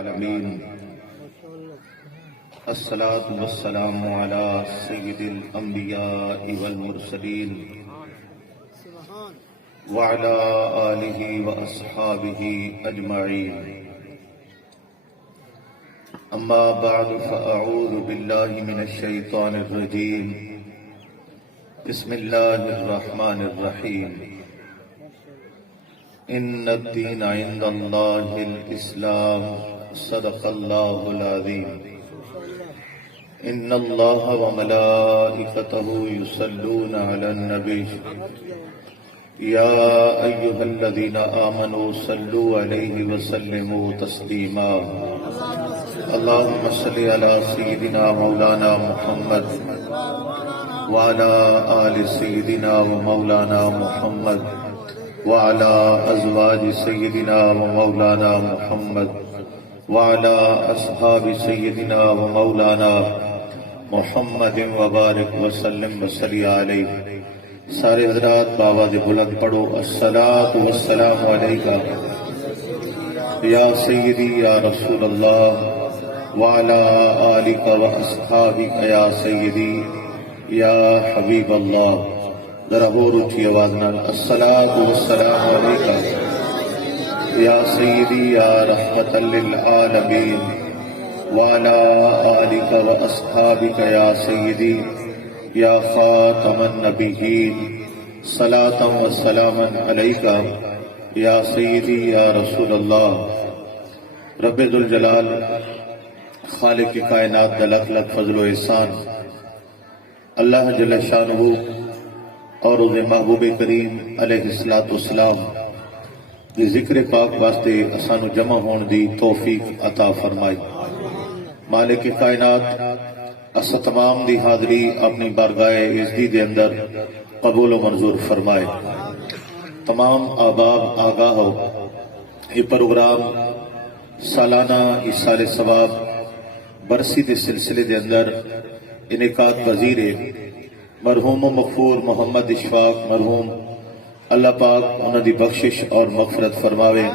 العالمين الصلاة والسلام على سيد الأنبياء والمرسلين وعلى آله وأصحابه أجمعين أما بعد فأعوذ بالله من الشيطان الرجيم بسم الله الرحمن الرحيم إن الدين عند الله الإسلام صدق الله العظيم إن الله وملائكته يصلون على النبي يا أيها الذين آمنوا صلوا عليه وسلموا تسليما اللهم صل على سيدنا مولانا محمد وعلى آل سيدنا ومولانا محمد وعلى أزواج سيدنا ومولانا محمد وعلى أصحاب سيدنا ومولانا محمد وبارك وسلم وصلی علیہ۔ سارے حضرات بآواز بلند پڑھو الصلاۃ والسلام علیکہ یا سیدی یا رسول اللہ وعلی آلک واصحابک یا سیدی یا حبیب اللہ۔ ذرا اور اونچی آواز نال الصلاۃ والسلام علیکہ یا سیدی یا رحمت للعالمین وعلی آلک واصحابک یا سیدی یا خاتم النبیین صلاۃ و سلاما علیکہ یا سیدی یا رسول اللہ۔ رب ذوالجلال خالق کائنات دا لکھ لکھ فضل و احسان اللہ جل شانہ اور اس محبوب کریم علیہ السلام دی ذکر پاک واسطے اسانو جمع ہون دی توفیق عطا فرمائی۔ مالک کائنات اسا تمام دی حاضری اپنی بارگاہ عزتی دے اندر قبول و منظور فرمائے۔ تمام آباب آگاہ ہو یہ پروگرام سالانہ ایصال ثواب برسی دے سلسلے دے اندر انعقاد پذیر ہے۔ مرحوم و مغفور محمد اشفاق مرحوم اللہ پاک انہاں دی بخشش اور مغفرت فرماوے۔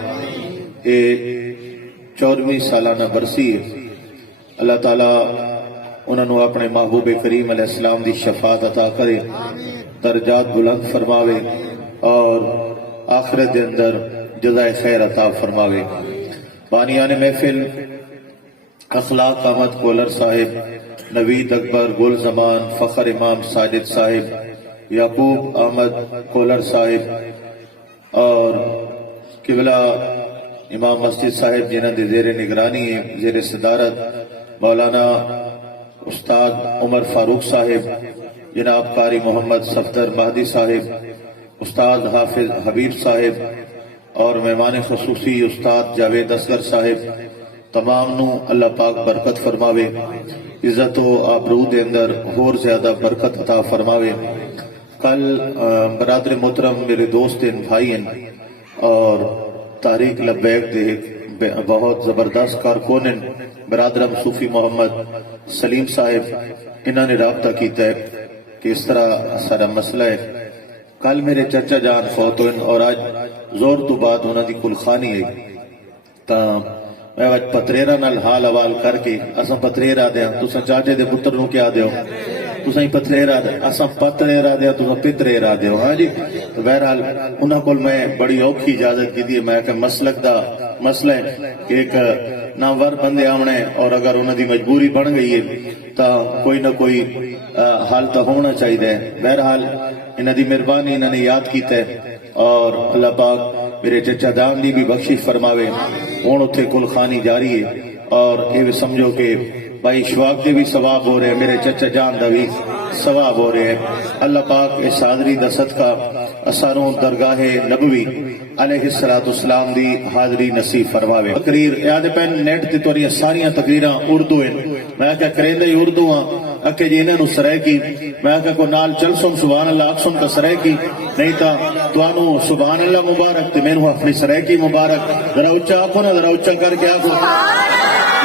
اے 14ویں سالانہ برسی ہے۔ اللہ تعالیٰ انہوں نے اپنے محبوب کریم علیہ السلام دی شفاعت عطا کرے، درجات بلند فرماوے اور آخرت دے اندر جزائے خیر عطا فرماوے۔ بانیان محفل اخلاق احمد کولر صاحب، نوید اکبر گل زمان، فخر امام ساجد صاحب، یعقوب احمد کولر صاحب اور قبلہ امام مسجد صاحب جنہاں دے زیر نگرانی ہے، زیر صدارت مولانا استاد عمر فاروق صاحب، جناب قاری محمد صفدر مہدی صاحب، استاد حافظ حبیب صاحب اور مہمان خصوصی استاد جاوید اصغر صاحب، تمام نو اللہ پاک برکت فرماوے، عزت و آبرو دے اندر اور زیادہ برکت عطا فرماوے۔ کل برادر محترم میرے دوست ہیں، بھائی ہیں اور تحریک لبیک دے بہت زبردست کارکن ہیں، برادرم صوفی محمد سلیم صاحب، انہوں نے رابطہ کیتا ہے کہ اس طرح سارا مسئلہ ہے۔ کل میرے چچا جان فوت ہوئے اور آج زور تو بعد انہوں دی کل خانی ہے، تا میں وجہ پتریرہ نال حال حوال کر کے اساں پتریرہ دیا تساں چاچے دے پتر نو کیا دیو، تساں ہی پتریرہ دیا، اساں پتریرہ دیا تساں پتریرہ دیو۔ ہاں جی، تو بہرحال انہاں کول میں بڑی اوکھی اجازت کی دی، میں کہ مسلک دا مسئلہ ہے کہ ایک نامور بندے آمنے اور اگر انہاں دی مجبوری بن گئی ہے تا کوئی نہ کوئی حال تا ہونا چاہیے۔ بہرحال انہاں دی مہربانی انہاں نے یاد کیتا ہے اور اللہ پاک میرے چچا دان دی بھی بخشش فرماوے۔ ہون اتھے کل خانی جاری ہے اور یہ بھی سمجھو کہ بھائی اشفاق دے بھی ثواب ہو رہے ہیں، میرے چچا جان دا بھی ثواب ہو رہے ہیں۔ اللہ پاک اس حاضری دا صدقہ اسانوں درگاہ نبوی علیہ السلام دی حاضری نصیب فرماوے۔ تقریر یاد پین نیٹ تے توریاں ساریاں تقریراں اردو ہیں، میں کہا کریندے ہی اردو ہاں اکے جی انہوں سرائے کی، میں کہا کو نال چل سن سبحان اللہ اکسن کا سرائے کی، نہیں تا توانو سبحان اللہ مبارک تے میں نے اپنی سرائے کی مبارک۔ ذرا اچھا آکو نا، ذرا اچھا کر کے آکو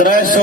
300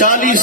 40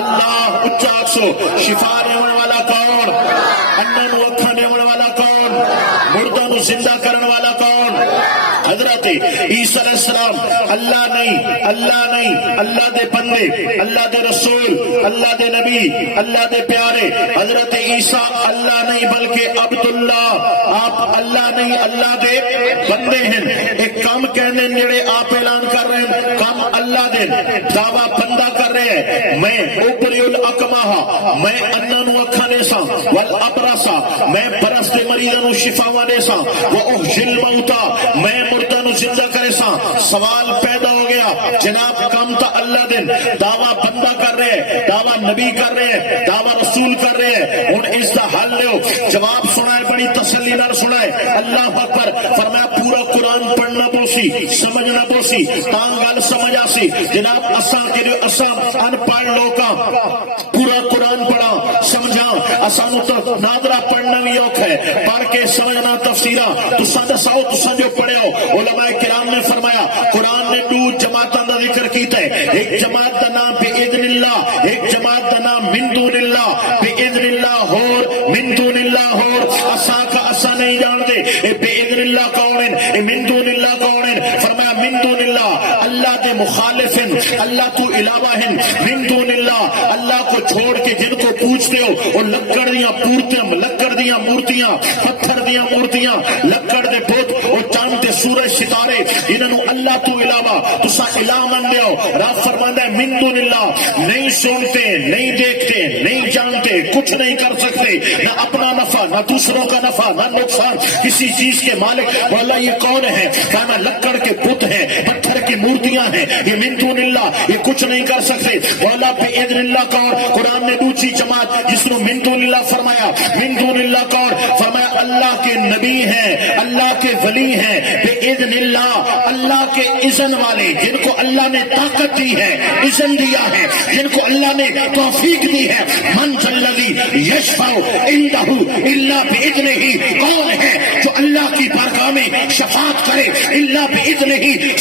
اللہ اچا سو شفا دیون والا کون؟ انہاں نو اکھاں دیون والا کون؟ مرداں نو زندہ کرن والا کون؟ حضرت عیسیٰ علیہ السلام اللہ نہیں اللہ دے بندے، اللہ دے رسول، اللہ دے نبی، اللہ دے پیارے۔ حضرت عیسیٰ اللہ نہیں بلکہ عبداللہ، آپ اللہ نہیں اللہ دے بندے ہیں۔ ایک کام کہنے جڑے آپ اعلان کر رہے ہیں کام اللہ دے، دعویٰ بندہ کر رہے ہیں میں اوپری الاکماہ، میں انہاں نو اکھاں دے ساں والابرسا، میں برس دے مریضاں نو شفاواں دے ساں، واحیی الموتى، میں مردہ نو زندہ کرے ساں۔ سوال پیدا ہو گیا جناب کام تا اللہ دن، دعویٰ بندہ کر رہے، دعویٰ نبی کر رہے، دعویٰ رسول کر رہے، ان اس دا حل لیو۔ جواب سنائے بڑی تسلی نہ سنائے، اللہ اکبر فرمایا پورا قرآن پڑھنا بوسی سمجھنا بوسی تاں گل سمجھ آسی۔ جناب اساں کے لیے اساں ان پڑھ لوکاں پورا قرآن پڑھا سمجھا، اساں تو نادرہ پڑھنا بھی اوکھ ہے، پڑھ کے سمجھنا تفسیرہ۔ تساں دساؤ تساں جو پڑھے ہو، علماء کرام نے فرمایا قرآن نے دو جماعتاں دا ذکر کیتا ہے، ایک جماعت دا نام بِإِذْنِ اللَّهِ، ایک جماعت دا نام مِن دُونِ اللَّهِ۔ بِإِذْنِ اللَّهِ اور مِن دُونِ اللَّهِ اور اساں کا اساں نہیں جانتے اے بِإِذْنِ اللَّهِ کون ہیں، اے مِن دُونِ اللَّهِ کون ہیں؟ فرمایا مِن دُونِ اللَّهِ اللہ دے مخالف ہیں، اللہ تو علاوہ ہیں، مِن دُونِ اللَّهِ اللہ کو چھوڑ کے جن کو پوچھتے ہو وہ لکڑ دیاں مورتیاں، پتھر دیاں مورتیاں، لکڑ دے بت، وہ چاند تے سورج ستارے، انہوں اللہ تو علاوہ تسا الہ من دیو۔ رب فرماندا ہے من دون اللہ، نہیں سنتے، نہیں دیکھتے، نہیں جانتے، کچھ نہیں کر سکتے، نہ اپنا نفع نہ دوسروں کا نفع نہ نقصان، کسی چیز کے مالک وہ اللہ۔ یہ کون ہے؟ کہنا لکڑ کے بت ہیں، پتھر کی مورتیاں ہیں، یہ من دون اللہ، یہ کچھ نہیں کر سکتے۔ وہ اللہ بِإِذْنِ اللہ کون؟ قرآن نے دوسری جماعت جس نے من دون اللہ فرمایا، من دون اللہ کون؟ فرمایا اللہ کے نبی ہیں، اللہ کے ولی ہیں، بِإِذْنِ اللہ اللہ کے اذن والے، جن کو اللہ نے طاقت دی ہے، اذن دیا ہے، جن کو اللہ نے توفیق دی ہے۔ من ذا الذی یشفع عنده الا بإذنہ، کون ہے جو اللہ کی بارگاہ میں شفاعت کرے الا بإذنہ،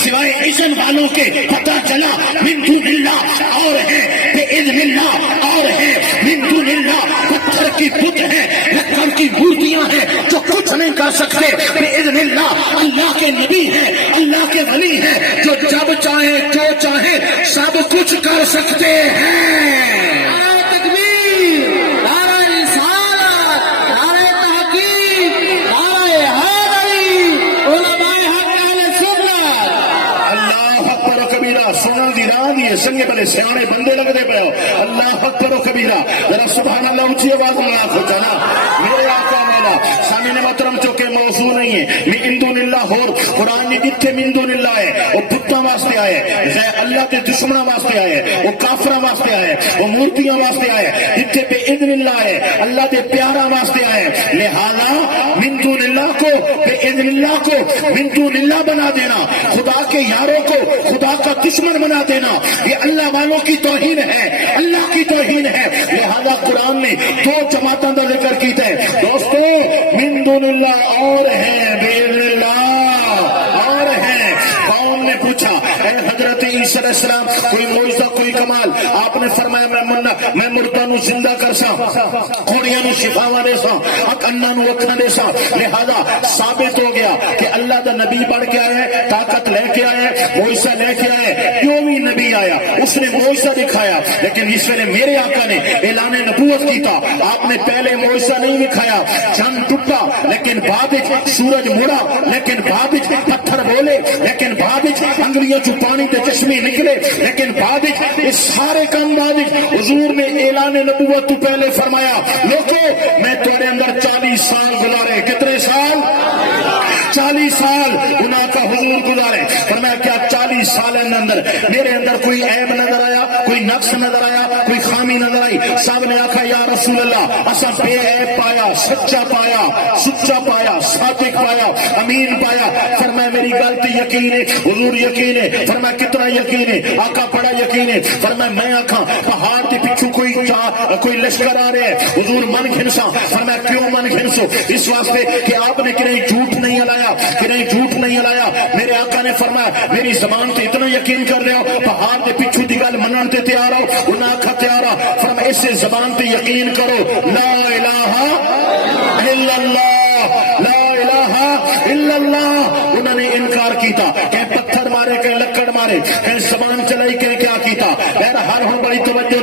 سوائے اذن والوں کے؟ پتہ چلا من دون اللہ اور ہے، بإذن اللہ اور ہے، من دون اللہ پتھر کی بت ہے، لکڑ کی مورتیاں ہیں جو کچھ نہیں کر سکتے، بإذن اللہ اللہ کے نبی ہیں، اللہ کے ولی ہیں جو جب چاہیں جو چاہیں سب کچھ کر سکتے ہیں۔ سنگے بلے سیانے بندے لگتے پے ہو، اللہ اکبر و کبیرہ، ذرا سبحان اللہ اونچی آواز میں آنکھ ہو جانا۔ میرے آقا مولا سامنے محترم چونکہ موضوع نہیں ہے، من دون اللہ اور قرآن نے جتھے من دون اللہ ہے وہ بتاں واسطے آئے، غیر اللہ کے دشمنوں واسطے آئے، وہ کافراں واسطے آئے، وہ مورتیاں واسطے آئے، جتھے بے اذن اللہ ہے اللہ دے پیاراں واسطے آئے۔ لہذا من دون اللہ کو بے اذن اللہ کو من دون اللہ بنا دینا، خدا کے یاروں کو خدا کا دشمن بنا دینا، یہ اللہ والوں کی توہین ہے، اللہ کی توہین ہے۔ لہذا قرآن نے دو جماعتوں کا ذکر کیتا ہے۔ دوستو من دون اللہ اور ہے، بإذن اللہ اور ہے۔ قوم نے پوچھا اے حضرت عیسیٰ علیہ السلام کوئی معجزہ کوئی کمال؟ آپ نے فرمایا میں مردہ نو زندہ کر سا، کوڑیاں نو شفاواں دے سا، اکھاں نو اکھاں دے سا۔ لہذا ثابت ہو گیا کہ اللہ دا نبی بڑھ کے آیا ہے، طاقت لے کے آیا ہے، معجزہ لے کے آیا ہے۔ کیوں بھی نبی آیا، اس نے معجزہ دکھایا، لیکن اس ویلے میرے آقا نے اعلان نبوت کیتا۔ آپ نے پہلے معجزہ نہیں دکھایا، چند ٹوٹا لیکن بعد وچ سورج مڑا، لیکن بعد وچ پتھر بولے، لیکن بعد وچ انگلیاں چوں پانی تے چشمے نکلے، لیکن بعد وچ اس سارے کام بعد وچ حضور نے اعلان نبوت تو پہلے فرمایا لوگو میں تمہارے اندر 40 سال گزارے۔ کتنے سال؟ 40 سال گناہ کا حضور گزارے۔ فرمایا کیا 40 سال اندر میرے اندر کوئی عیب نظر آیا، کوئی نقص نظر آیا، کوئی خامی نظر آئی؟ سب نے آکھا یا رسول اللہ اسا بے عیب پایا، سچا پایا، سچا پایا، صادق پایا، امین پایا۔ فرمایا میری گل تے یقین ہے؟ حضور یقین ہے۔ فرمایا کتنا یقین ہے؟ آقا بڑا یقین ہے۔ فرمایا میں آکھاں پہاڑ کے پیچھے کوئی لشکر آ رہے ہے، حضور من گھنسا۔ فرمایا کیوں من گھنسو؟ اس واسطے کہ آپ نے کہ نہیں جھوٹ نہیں ہلایا، کہ نہیں جھوٹ نہیں ہلایا۔ میرے آقا نے فرمایا میری زبان تے اتنا یقین کر رہے ہو پہاڑ دے پچھو دی گل منن تے تیار ہو انہاں آکھا تیار ہو فرمایا اس زبان تے یقین کرو لا الہ الا اللہ لا الہ الا اللہ. انہوں نے انکار کیتا کہ پتھر مارے کہ لکڑ مارے کہ زبان چلائی کہ کیا کیتا. بہرحال ہوں بڑی توجہ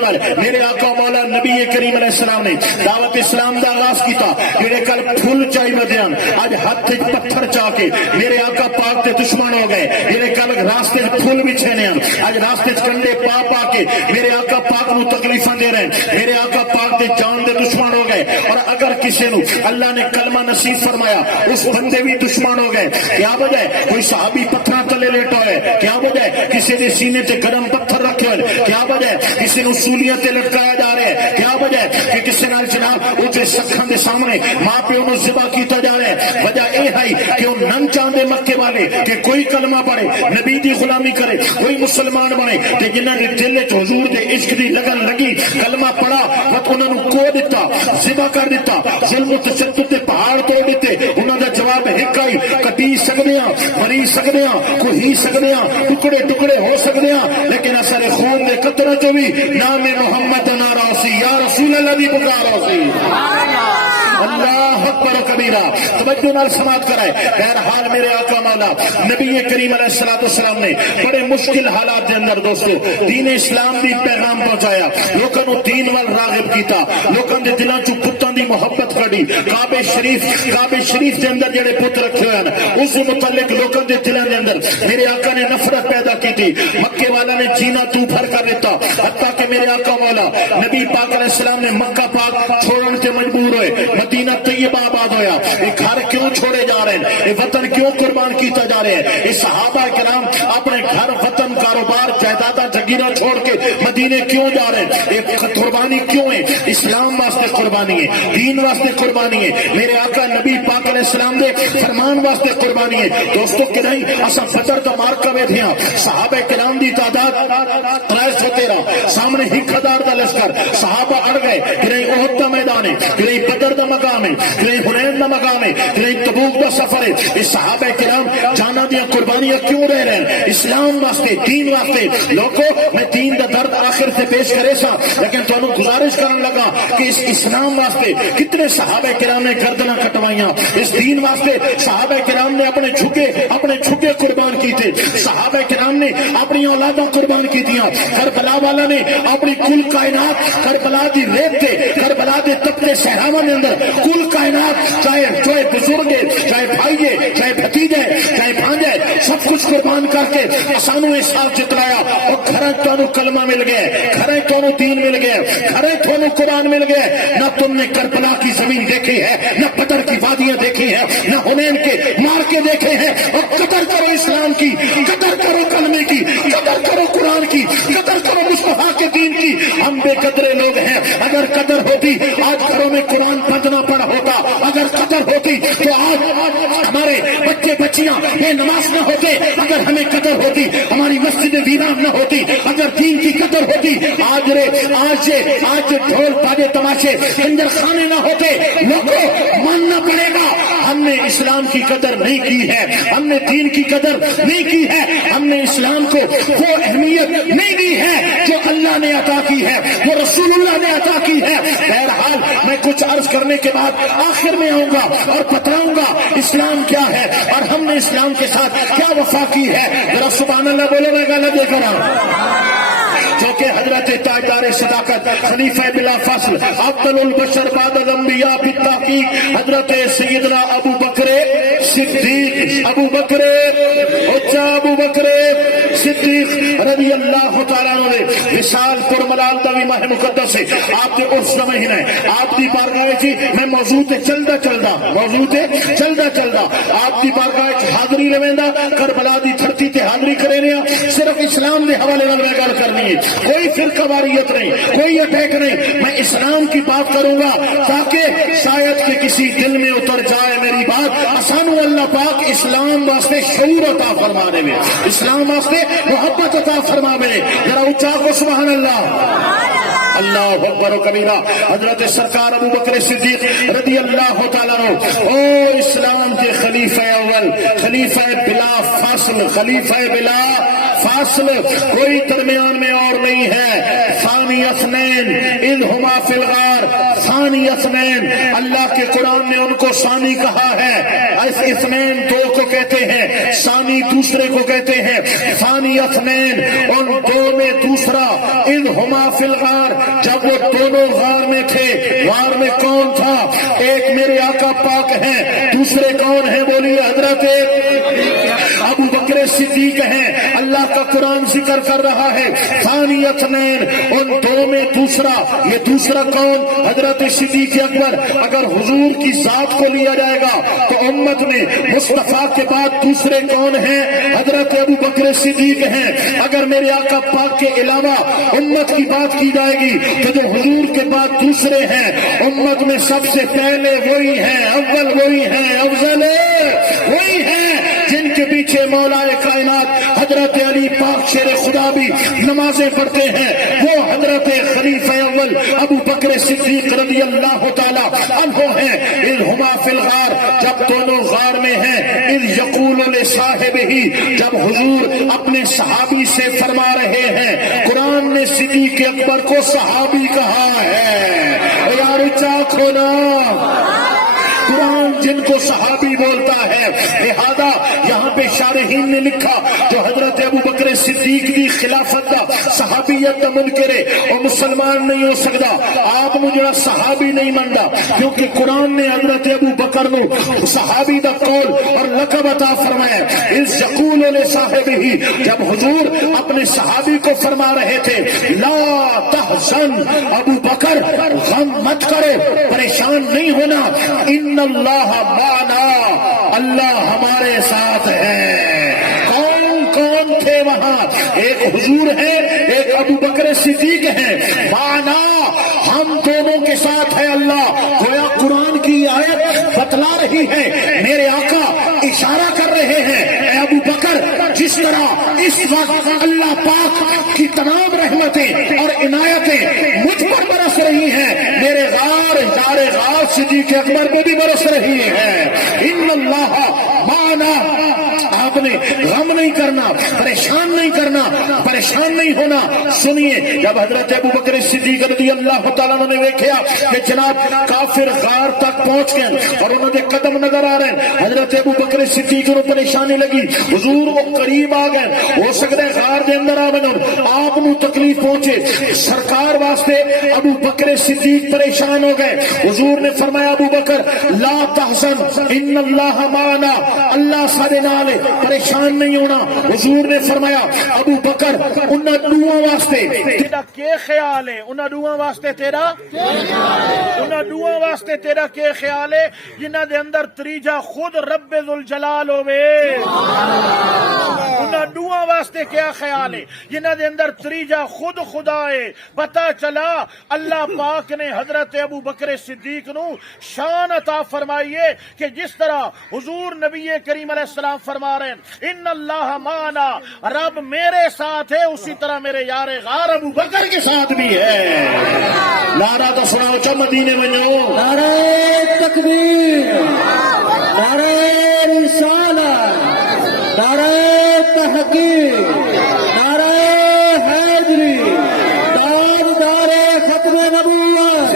نال میرے آقا مولا نبی کریم علیہ السلام نے دعوت اسلام دا آغاز کیتا. جڑے کل پھول چائی ودیان اج ہاتھ وچ پتھر چا کے میرے آقا پاک تے دشمن ہو گئے. جڑے کل راستے پھول بچھے نے اج راستے کنڈے پا پا کے میرے آقا پاک نو تکلیفاں دے رہے ہیں. میرے آقا پاک دے جان دے دشمن ہو گئے. اور اگر کسی نو اللہ نے کلمہ نصیب فرمایا اس بندے بھی دشمن ہو گئے. کیا وجہ ہے؟ کوئی صحابی پتھر تلے لیٹا ہے. کیا وجہ ہے؟ کسی دے سینے تے گرم پتھر رکھے ہوئے. کیا وجہ ہے؟ کسی نو سولیاں تے لٹکایا جا رہا ہے. کیا وجہ ہے کہ کسی نال جناب اونچے سکھاں دے سامنے ماں پیو نو ذبح کیتا جا رہا ہے. وجہ اے ہے کہ وہ نن چاندے مکے والے کہ کوئی کلمہ پڑھے نبی دی غلامی کرے کوئی مسلمان بنے تے جنہاں دے دل وچ حضور دے عشق دی لگن لگی کلمہ پڑھا وقت انہاں نو کو دتا ذبح کر دیتا ظلم و تشدد تے پہاڑ توڑ دیتے. انہاں دا جواب ایک ہی کٹی سکدے ہاں مری سکدے ہاں کوہی سکدے ہاں ٹکڑے ٹکڑے ہو سکدے ہاں لیکن اثر خون دے قطرے چوں بھی نام محمد نعرہ سی یا رسول اللہ دی پکار سی. اللہ اکبر کبیرہ. توجہ نال سماعت کرائے. بہرحال میرے آقا مولا نبی کریم علیہ الصلوۃ والسلام نے بڑے مشکل حالات دے اندر دوستو دین اسلام دی پیغام پہنچایا. لوکاں نو دین وال راغب کیتا. لوکاں دے دلاں چوں پتاں دی محبت کڈی. کعبہ شریف دے اندر جڑے پت رکھے ہوئے ہیں اس متعلق لوکاں دے دلاں دے اندر میرے آقا نے نفرت پیدا کی تھی. مکے والا نے جینا تو بھر کر دیتا حتیٰ کہ میرے آقا مولا نبی پاک علیہ السلام نے مکہ پاک چھوڑن سے مجبور ہوئے. مدینہ طیبہ آباد ہویا. یہ گھر کیوں چھوڑے جا رہے ہیں؟ یہ وطن کیوں قربان کیتا جا رہے ہیں؟ یہ صحابہ کرام اپنے گھر وطن کاروبار جائیداداں جگیراں چھوڑ کے مدینے کیوں جا رہے ہیں؟ یہ قربانی کیوں ہے؟ اسلام واسطے قربانی ہے دین واسطے قربانی ہے میرے آقا نبی پاک علیہ السلام دے فرمان واسطے قربانی ہے. دوستو کہ نہیں اساں بدر دا مارکا ویٹھیاں صحابہ کرام دی تعداد 313 سامنے 1000 دا لشکر صحابہ اڑ گئے. کہ نہیں احد دا میدان ہے کہ نہیں بدر دا مقام ہے کہ نہیں حنین دا مقام ہے کہ نہیں تبوک دا سفر ہے. اس صحابہ کرام جانا دیا قربانیاں کیوں رہ رہے ہیں؟ اسلام واسطے دین واسطے. لوگوں میں دین دا درد آخر سے پیش کرے سا لیکن تانوں گزارش کرن لگا کہ اس اسلام واسطے کتنے صحابہ کرام نے گردناں کٹوائیاں. اس دین واسطے صحابہ کرام نے اپنے جھکے قربان کیتے. صحابہ کرام نے اپنی اولاداں قربان کیتیاں. کربلا والا نے اپنی کل کائنات کربلا دی ریت تے کربلا دے تپتے صحراواں دے اندر کل کائنات چاہے بزرگ چاہے بھائی چاہے بھتیجے چاہے بھانجے سب کچھ قربان کر کے سانو احساس جتلایا. اور گھر تانوں کلمہ مل گئے گھر تانوں دین مل گئے گھر تانوں قرآن مل گئے. نہ تم نے کربلا کی زمین دیکھی ہے نہ بدر کی وادیاں دیکھی ہے نہ حنین کے مارکے دیکھے ہیں. اور قدر کرو اسلام کی قدر کرو کلمے کی قدر کرو قرآن کی قدر کرو مصطفیٰ کے دین کی. ہم بے قدرے لوگ ہیں. اگر قدر ہوتی آج گھروں میں قرآن پڑھنا پڑا ہوتا. اگر قدر ہوتی تو آج ہمارے بچے بچیاں یہ نماز نہ ہوتے. اگر ہمیں قدر ہوتی ہماری مسجد ویران نہ ہوتی. اگر دین کی قدر ہوتی آج ڈھول باجے تماشے کنجر خانے نہ ہوتے. لوگوں ماننا پڑے گا ہم نے اسلام کی قدر نہیں کی ہے. ہم نے دین کی قدر نہیں کی ہے. ہم نے اسلام کو وہ اہمیت نہیں دی ہے جو اللہ نے عطا کی ہے وہ رسول اللہ نے عطا کی ہے. بہرحال میں کچھ عرض کرنے کے بعد آخر میں آؤں گا اور بتاؤں گا اسلام کیا ہے اور ہم نے اسلام کے ساتھ کیا وفا کی ہے. ذرا سبحان اللہ بولو میں گانا دے کر جو کہ حضرت تاجدار صداقت خلیفہ بلا فصل افضل البشر بعد الانبیاء بالتحقیق حضرت سیدنا ابو بکر صدیق ابو بکر صدیق رضی اللہ تعالیٰ عنہ وصال پر ملال دا بھی ماہ مقدس ہے. آپ کے عرص دا مہینہ ہے. آپ دی بارگاہ جی میں موجود ہے چلدا آپ دی بارگاہ حاضری لویندا کربلا دی دھرتی تے حاضری کرے رہا. صرف اسلام دے حوالے نال میں گل کرنی ہے. کوئی فرقہ واریت نہیں کوئی اٹیک نہیں. میں اسلام کی بات کروں گا تاکہ شاید کہ کسی دل میں اتر جائے میری بات. آسانو اللہ پاک اسلام واسطے شعور عطا فرمانے میں اسلام واسطے محبت عطا فرما میں. ذرا اچھا کو سبحان اللہ. اللہ اکبر و کبیرہ۔ حضرت سرکار ابو بکر صدیق رضی اللہ تعالیٰ عنہ، او اسلام کے خلیفہ اول، خلیفہ بلا فاصل، خلیفہ بلا فاصل، کوئی درمیان میں اور نہیں ہے۔ ثانی اثنین اذ ہما فی الغار، ثانی اثنین، اللہ کے قرآن نے ان کو ثانی کہا ہے۔ اثنین دو کو کہتے ہیں، ثانی دوسرے کو کہتے ہیں۔ ثانی اثنین، ان دو میں دوسرا، اذ ہما فی الغار، جب وہ دونوں غار میں تھے۔ غار میں کون تھا؟ ایک میرے آقا پاک ہیں، دوسرے کون ہیں بولیے؟ حضرت ابو بکر صدیق ہیں۔ اللہ کا قرآن ذکر کر رہا ہے ثانی اثنین، ان دو میں دوسرا۔ یہ دوسرا کون؟ حضرت صدیق اکبر۔ اگر حضور کی ذات کو لیا جائے گا تو امت میں مصطفیٰ کے بعد دوسرے کون ہیں؟ حضرت ابو بکر صدیق ہیں۔ اگر میرے آقا پاک کے علاوہ امت کی بات کی جائے گی تو جو حضور کے بعد دوسرے ہیں امت میں سب سے پہلے وہی ہیں، اول وہی ہیں، افضل وہی ہیں جن کے پیچھے مولا کائنات حضرت علی پاک شیر خدا بھی نمازیں پڑھتے ہیں۔ وہ حضرت خلیفہ اول ابو بکر صدیق رضی اللہ تعالی عنہ ہیں۔ اذ ہما فی الغار، جب دونوں غار میں ہیں۔ اذ یقول لصاحبہ، جب حضور اپنے صحابی سے فرما رہے ہیں۔ قرآن نے صدیق اکبر کو صحابی کہا ہے۔ یار چاک ہونا، قرآن جن کو صحابی بولتا ہے۔ لہذا یہاں پہ شارحین نے لکھا جو حضرت ابو بکر صدیق کی خلافت دا صحابیت دا منکرے اور مسلمان نہیں ہو سکتا، آپ مجھے صحابی نہیں مندا، کیونکہ قرآن نے حضرت ابو بکر نو صحابی دا قول اور لقب عطا فرمایا۔ اذ یقول لصاحبہ، جب حضور اپنے صحابی کو فرما رہے تھے لا تحزن، ابو بکر غم مت کرو، پریشان نہیں ہونا، ان اللہ معنا، اللہ ہمارے ساتھ ہے۔ کون کون تھے وہاں؟ ایک حضور ہے، ایک ابو بکر صدیق ہے۔ معنا، ہم دونوں کے ساتھ ہے اللہ۔ گویا قرآن کی آیت بتلا رہی ہے، میرے آقا اشارہ کر رہے ہیں، اے ابو بکر، جس طرح اس وقت اللہ پاک کی تمام رحمتیں اور عنایتیں مجھ پر برس رہی ہیں، میرے غار دار غار صدیق اکبر کو بھی برس رہی ہے۔ ان اللہ معنا، آپ نے غم نہیں کرنا، پریشان نہیں کرنا، پریشان نہیں ہونا۔ سنیے، جب حضرت ابو بکر صدیق رضی اللہ تعالیٰ نے دیکھا کہ جناب کافر غار تک پہنچ گئے اور انہوں نے قدم نظر آ رہے ہیں، حضرت ابو بکر صدیق کو پریشانی لگی، حضور وہ قریب آ گئے، ہو سکتا ہے غار دے اندر آ بنو، آپ نو تکلیف پہنچے، سرکار واسطے ابو بکر صدیق پریشان ہو گئے۔ حضور نے فرمایا ابو بکر لا تحزن ان اللہ معنا، اللہ سارے نال، پریشان نہیں ہونا۔ حضور نے فرمایا ابو بکر انہاں دعا واسطے تیرا کیا خیال ہے؟ انہاں دعا واسطے تیرا، انہاں دعا واسطے تیرا کیا خیال ہے جنہاں دے اندر تریجا خود رب ذوالجلال ہوئے؟ انہاں دعا واسطے کیا خیال ہے جنہاں دے اندر تریجا خود خدا ہے؟ پتہ چلا اللہ پاک نے حضرت ابو بکر صدیق نو شان عطا فرمائیے کہ جس طرح حضور نبی کریم علیہ السلام فرما رہے ہیں ان اللہ معنا، رب میرے ساتھ ہے، اسی طرح میرے یار غار ابو بکر کے ساتھ بھی ہے۔ نعرہ تو سناؤ چا مدینے میں جو نعرہ تکبیر، نعرہ رسالت، نعرہ تحقیق، نعرہ حیدری، تاجدار ختم نبوت،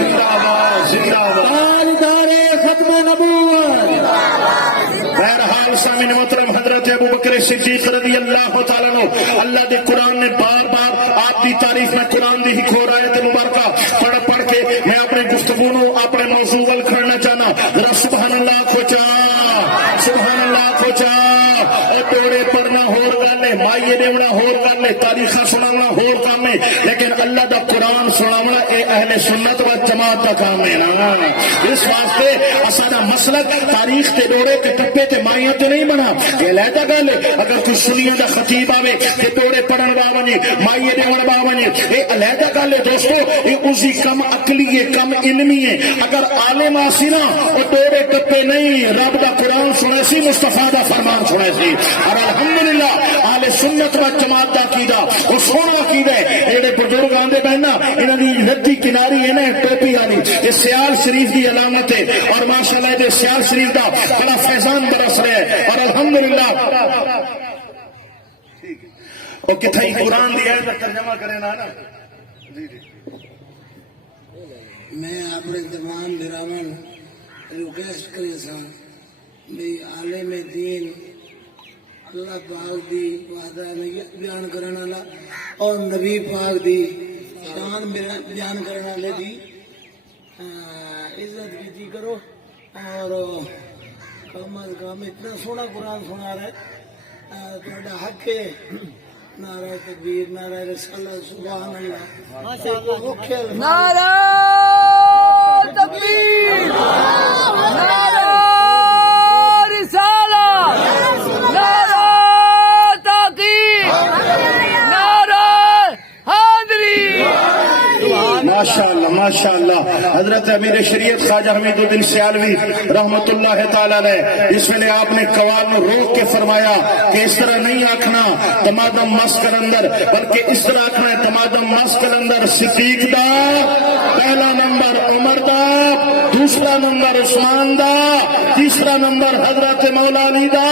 تاجدار ختم نبوت۔ بہرحال سامعین محترم، حضرت ابو بکر صدیق رضی اللہ تعالیٰ عنہ، اللہ دے قرآن نے بار بار آپ کی تعریف میں قرآن دی ہی کھو رہے تھے مبارکہ پڑھ کے میں اپنے گفتگو نو اپنے موضوع ول کرنا چاہنا۔ ذرا سبحان اللہ کھوچا، سبحان اللہ کھوچا۔ اور دوڑے پڑھنا ہور گل ہے، مائیے دیونا ہور گل ہے، تاریخ سنانا ہور کام ہے، لیکن اللہ دا قرآن سناونا اے اہل سنت و جماعت کا کام ہے نا۔ اس واسطے اساں مسلک تاریخ تے دوڑے تے ٹپے تے مائیاں تے نہیں بنا، یہ علیحدہ گل ہے۔ اگر کوئی سنیاں دا خطیب آوے تے دوڑے پڑھن والا نے، مائیے دیون والا نے، یہ علیحدہ گل ہے دوستو، یہ اسی کم عقلی ہے، کم علمی ہے۔ اگر عالم آسی نا وہ دوڑے ٹپے نہیں، رب دا قرآن سنے سی، مصطفیٰ دا فرمان سنے سی۔ اور الحمدللہ اہل اہل سنت و جماعت دا عقیدہ وہ سونا عقیدہ ہے. جڑے بزرگ آندے پے نا انہاں دی رتی کناری ہے نا ٹوپی والی یہ سیال شریف دی علامت ہے اور ماشاءاللہ دے سیال شریف دا بڑا فیضان برس رہا ہے اور الحمدللہ وہ کتھائی قرآن دی آیت پر ترجمہ کرے نا. میں اپنے زبان براون ریکویسٹ کرے سا بھی عالم دین اللہ پاک دی وحدانیت بیان کرنے والا اور نبی پاک دی شان بیان کرنے والے دی عزت کیتی کرو اور کم از کم اتنا سونا قرآن سنا رہے تھوڑا حق ہے. نعرہ تکبیر نعرہ رسالت سبحان اللہ نعرہ تکبیر نعرہ رسالت نعرہ تحقیق نعرہ حیدری. ماشاءاللہ ماشاءاللہ. حضرت امیر شریعت خواجہ حمید الدین سیالوی رحمت اللہ تعالی علیہ اس میں آپ نے قوال میں روک کے فرمایا کہ اس طرح نہیں آکھنا تمادم مسکر اندر بلکہ اس طرح آکھنا ہے تمادم مسکر اندر صدیق دا پہلا نمبر عمر دا دوسرا نمبر عثمان دا تیسرا نمبر حضرت مولا علی دا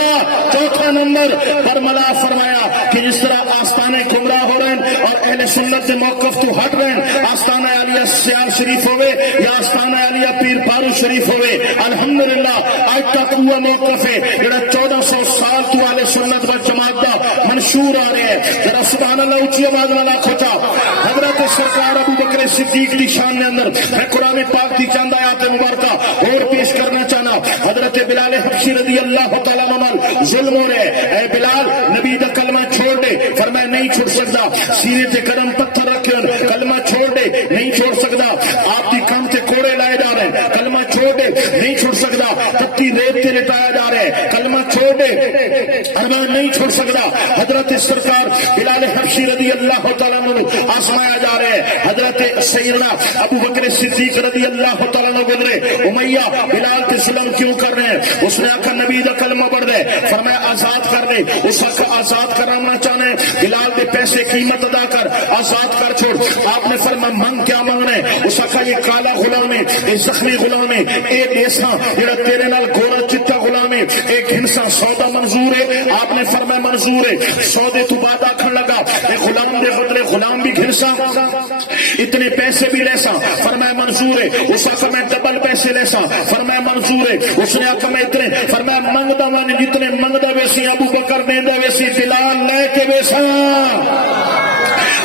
چوتھا نمبر برملا. فرمایا کہ جس طرح آستانے گمراہ ہو رہے ہیں اور اہل سنت کے موقف تو ہٹ رہے ہیں آستانہ علیہ سیال شریف ہوئے یا آستانہ علیہ پیر پارو شریف ہوئے الحمدللہ آج تک وہ موقف ہے جڑا 1400 سال تو اہل سنت و جماعت دا منشور آ رہے ہیں. ذرا سبحان اللہ اونچی آواز نال کھوتا. حضرت سرکار ابو بکر صدیق دی شان کے اندر میں قرآن پاک دی چند آیات مبارکہ اور پیش کرنا چاہنا. حضرت بلال حبشی رضی اللہ تعالیٰ عنہ ظلم ہو رہے ہیں. اے بلال نبی دا کلمہ چھوڑ دے. فرمایا نہیں چھوڑ سکتا. سینے تے قدم پتھر رکھے کلمہ چھوڑ دے نہیں چھوڑ سکتا. آپ کی کام تے کوڑے لائے جا رہے ہیں کلمہ چھوڑ دے نہیں چھوڑ سکتا. تپتی ریت تے لٹایا جا رہا ہے کلمہ چھوڑ دے ارمان نہیں چھوڑ سکتا. حضرت سرکار بلال حبشی رضی اللہ تعالیٰ عنہ آسمایا جا رہے ہیں. حضرت سیدنا ابو بکر صدیق رضی اللہ تعالیٰ عنہ گزرے. امیہ بلال کے ظلم کیوں کر رہے ہیں؟ اس نے آخر نبی دا کلمہ پڑھ دے. فرمایا آزاد کر دے. اس وقت آزاد کرانا چاہنے بلال دے پیسے قیمت ادا کر آزاد کر چھوڑ. آپ نے فرمایا منگ کیا منگنا ہے؟ اس وقت یہ کالا غلام ہے یہ زخمی غلام ہے اے دیسا جڑا تیرے نال گورا چٹا غلام ہے اے گھنسا سودا منظور ہے؟ آپ نے فرمایا منظور ہے. سودے تو بعد آکھن لگا اے غلام دے بدلے غلام بھی گھنسا اتنے پیسے بھی لیسا. فرمایا منظور ہے. اس وقت میں ڈبل پیسے لیسا. فرمایا منظور ہے. اس نے آخر میں اتنے فرمایا منگدا میں جتنے منگدا ویسی ابو بکر دیندا ویسی بلال لے کے ویسا.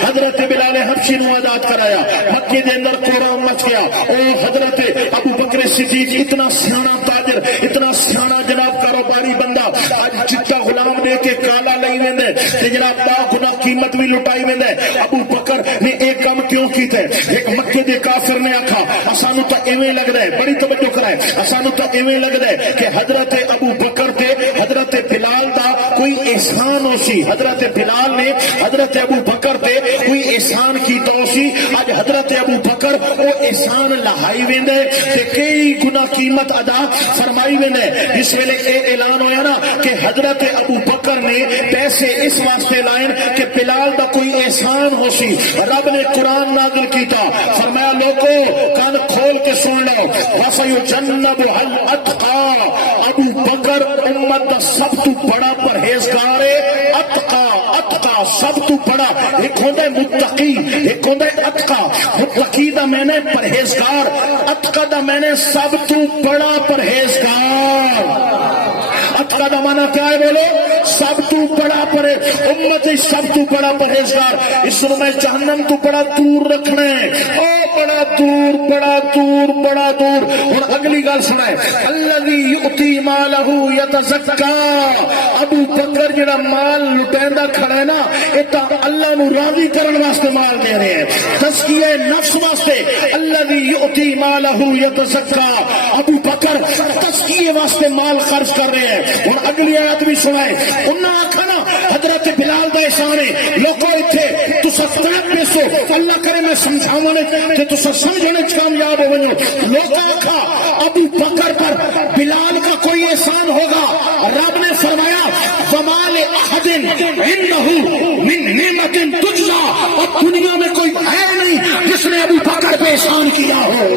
حضرت بلال حبشی نو آزاد کرایا. مکے دے اندر قرآن مچ گیا. او حضرت ابو بکر صدیق اتنا سیانا تاجر اتنا سیانا جناب کاروباری بندہ آج چٹا غلام دے کے کالا لئی ویندے تے جناب با گنا قیمت بھی لٹائی ویندے. ابو بکر نے ایک کام کیوں کیتا ہے؟ ایک مکے دے کافر نے آکھا اسانو تو ایویں لگدا ہے بڑی توجہ کرائے اسانو تو ایویں لگدا ہے کہ حضرت ابو بکر تے حضرت بلال دا کوئی احسان ہو سی. حضرت بلال نے حضرت ابو بکر تے کوئی احسان کی تو سی. آج حضرت ابو بکر او احسان لہائی ویندے تے کئی گنا قیمت ادا فرمائی ویندے. جس ویلے اے اعلان ہویا نا کہ حضرت ابو بکر نے پیسے اس واسطے لائے کہ بلال دا کوئی احسان ہو سی. رب نے قرآن نازل کیتا. فرمایا لوگو کان کھول کے سن لو وَسَيُجَنَّبُهَا الْأَتْقَى. ابو بکر امت دا سب تو بڑا پرہیزگار ہے. اتقا سب تو بڑا ایک ہوتا ہے متقی ایک ہوتا ہے اتقا. متقی دا میں نے پرہیزگار اتقا دا میں نے سب تو بڑا پرہیزگار. اتقا دا مانا کیا ہے بولو؟ سب تو بڑا امت سب تو بڑا پرہیزگار. اس میں جہنم تو بڑا دور رکھنا ہے. او بڑا دور بڑا دور بڑا دور. اور اگلی گل سنائے الذی یؤتی مالہ یتزکا. ابو بکر جڑا مال لٹیندا کھڑا ہے نا اے تا اللہ نو راضی کرن واسطے مال دے رہے ہیں تزکیہ نفس واسطے. الذی یؤتی مالہ یتزکا. ابو بکر تزکیہ واسطے مال خرچ کر رہے ہیں. اور اگلی آیت بھی سنائے انہاں آکھا نا حضرت بلال دا احسان ہے. لوگوں اتھے تسا فقط پیسو اللہ کرے میں سمجھاونے کہ تسا سمجھنے کامیاب ہو ونجو. لوگ آکھا ابو بکر پر بلال کا کوئی احسان ہوگا. رب نے فرمایا وما لأحد عنده من نعمت تجزا، اور دنیا میں کوئی ہے نہیں جس نے ابو بکر پہ احسان کیا ہو.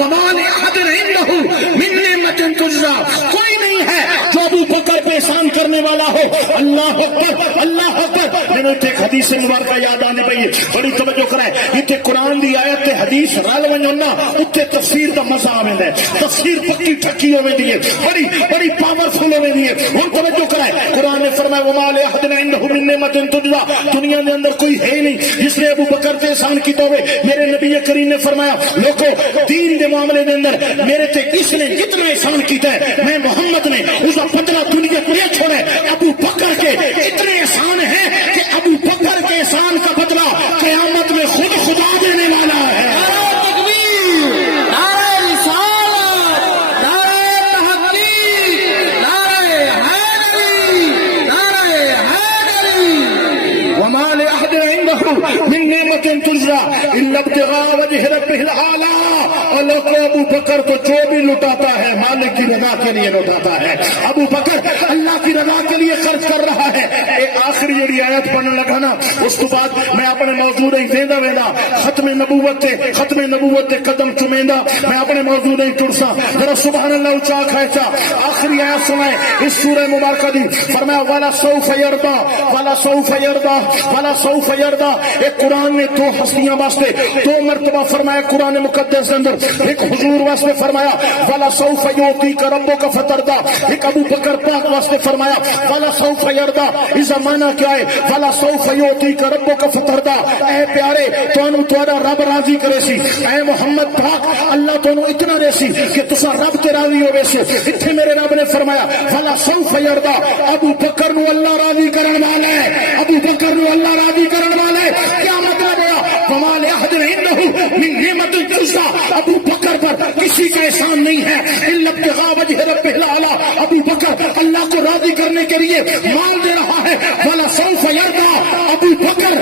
وما لأحد عنده من نعمت تجزا، کوئی نہیں ہے جو ابو بکر پہ احسان کرنے والا ہو. اللہ اکبر اللہ اکبر. میں نے ایک حدیث مبارکہ یاد آنے پئی بڑی توجہ کرائے. یہ قرآن دی آیت تے حدیث رل ونجنا اتنے تفسیر دا مزہ آویندا ہے. تفسیر پکی ٹھکی ہوویندی ہے، بڑی بڑی پاورفل ہوویندی ہے. ہن توجہ کرائے. قرآن نے فرمایا وما لأحد عنده من نعمت تجزا، دنیا دے اندر کوئی ہے ہی نہیں جس نے ابو بکر پہ احسان کیتا ہوئے. میرے نبی کریم نے فرمایا لوگوں دین دے معاملے دے اندر میرے تے کس نے کتنا احسان کیتا ہے، میں محمد نے اس کا بدلہ دنیا کو یہ چھوڑے. ابو بکر کے اتنے احسان ہیں کہ ابو بکر کے احسان کا بدلہ قیامت میں خود خدا دینے والا ہے. من نعمت تجزا الا ابتغاء وجه ربه الاعلى. اور لوگوں ابو بکر تو جو بھی لٹاتا ہے مالک کی رضا کے لیے لٹاتا ہے. ابو بکر اللہ کی رضا کے لیے خرچ کر رہا ہے. ایک آخری جڑی آیت پڑھنے لگا نا اس کے بعد میں اپنے موضوع نہیں ویندا ویندا ختم نبوت تے قدم چومیندا میں اپنے موضوع نہیں ٹرسا. ذرا سبحان اللہ اونچا کھچا. آخری آیت سنائے اس سورہ مبارکہ دی. فرمایا والا سوف یرضا والا سوف یرضا والا سوف یرضا. ایک قرآن نے دو ہستیاں واسطے دو مرتبہ فرمایا قرآن مقدس کے اندر. ایک حضور واسطے فرمایا والا سوف یعطیک ربک فترضا. ایک ابو بکر پاک واسطے فرمایا والا سوف یرضا. اس زمانہ کیا ہے والا سوف یعطیک ربک فترضا. اے پیارے تانوں تہاڈا رب راضی کرے سی. اے محمد پاک اللہ تانوں اتنا دے سی کہ تساں رب تے راضی ہوے سو. ایتھے میرے رب نے فرمایا والا سوف یرضا. ابو بکر نو اللہ راضی کرن والا ہے. ابو بکر نو اللہ راضی کرن والا ہے. کیا مطلب ہوا وما لأحد عنده من نعمت تجزا. ابو بکر پر کسی کا احسان نہیں ہے الا ابتغاء وجه ربه الاعلى. ابو بکر اللہ کو راضی کرنے کے لیے مال دے رہا ہے. والا سوف یرضا. ابو بکر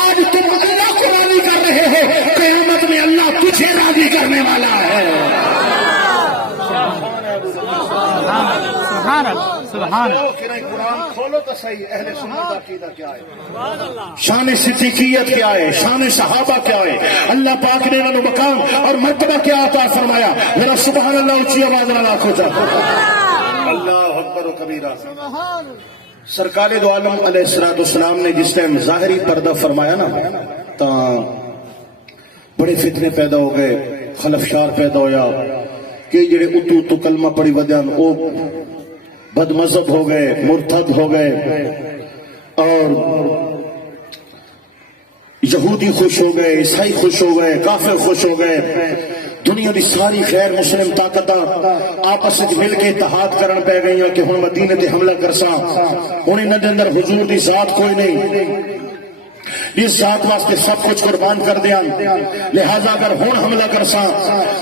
آج تم اللہ کو راضی کر رہے ہو، قیامت میں اللہ تجھے راضی کرنے والا ہے. قرآن کھولو تو صحیح. اہل سنت عقیدہ کیا ہے، شان صدیقیت کیا ہے، شان صحابہ کیا ہے، اللہ پاک نے انہوں مقام اور مرتبہ کیا عطا فرمایا. میرا سبحان اللہ اونچی آواز والا لاکھوں چاہتا. اللہ اکبر و کبیرہ. سرکار دو عالم علیہ السلام نے جس ٹائم ظاہری پردہ فرمایا نا تو بڑے فتنے پیدا ہو گئے، خلفشار پیدا ہویا کہ جڑے اتو کلمہ پڑی ودیان وہ بد مذہب ہو گئے، مرتد ہو گئے، اور یہودی خوش ہو گئے، عیسائی خوش ہو گئے، کافر خوش ہو گئے. دنیا دی ساری غیر مسلم طاقتاں آپس وچ مل کے اتحاد کرن پہ گئیاں کہ ہن مدینے تے حملہ کرساں. ہن انہاں دے اندر حضور دی ذات کوئی نہیں، اس ذات واسطے سب کچھ قربان کر دیاں. لہذا اگر ہن حملہ کرساں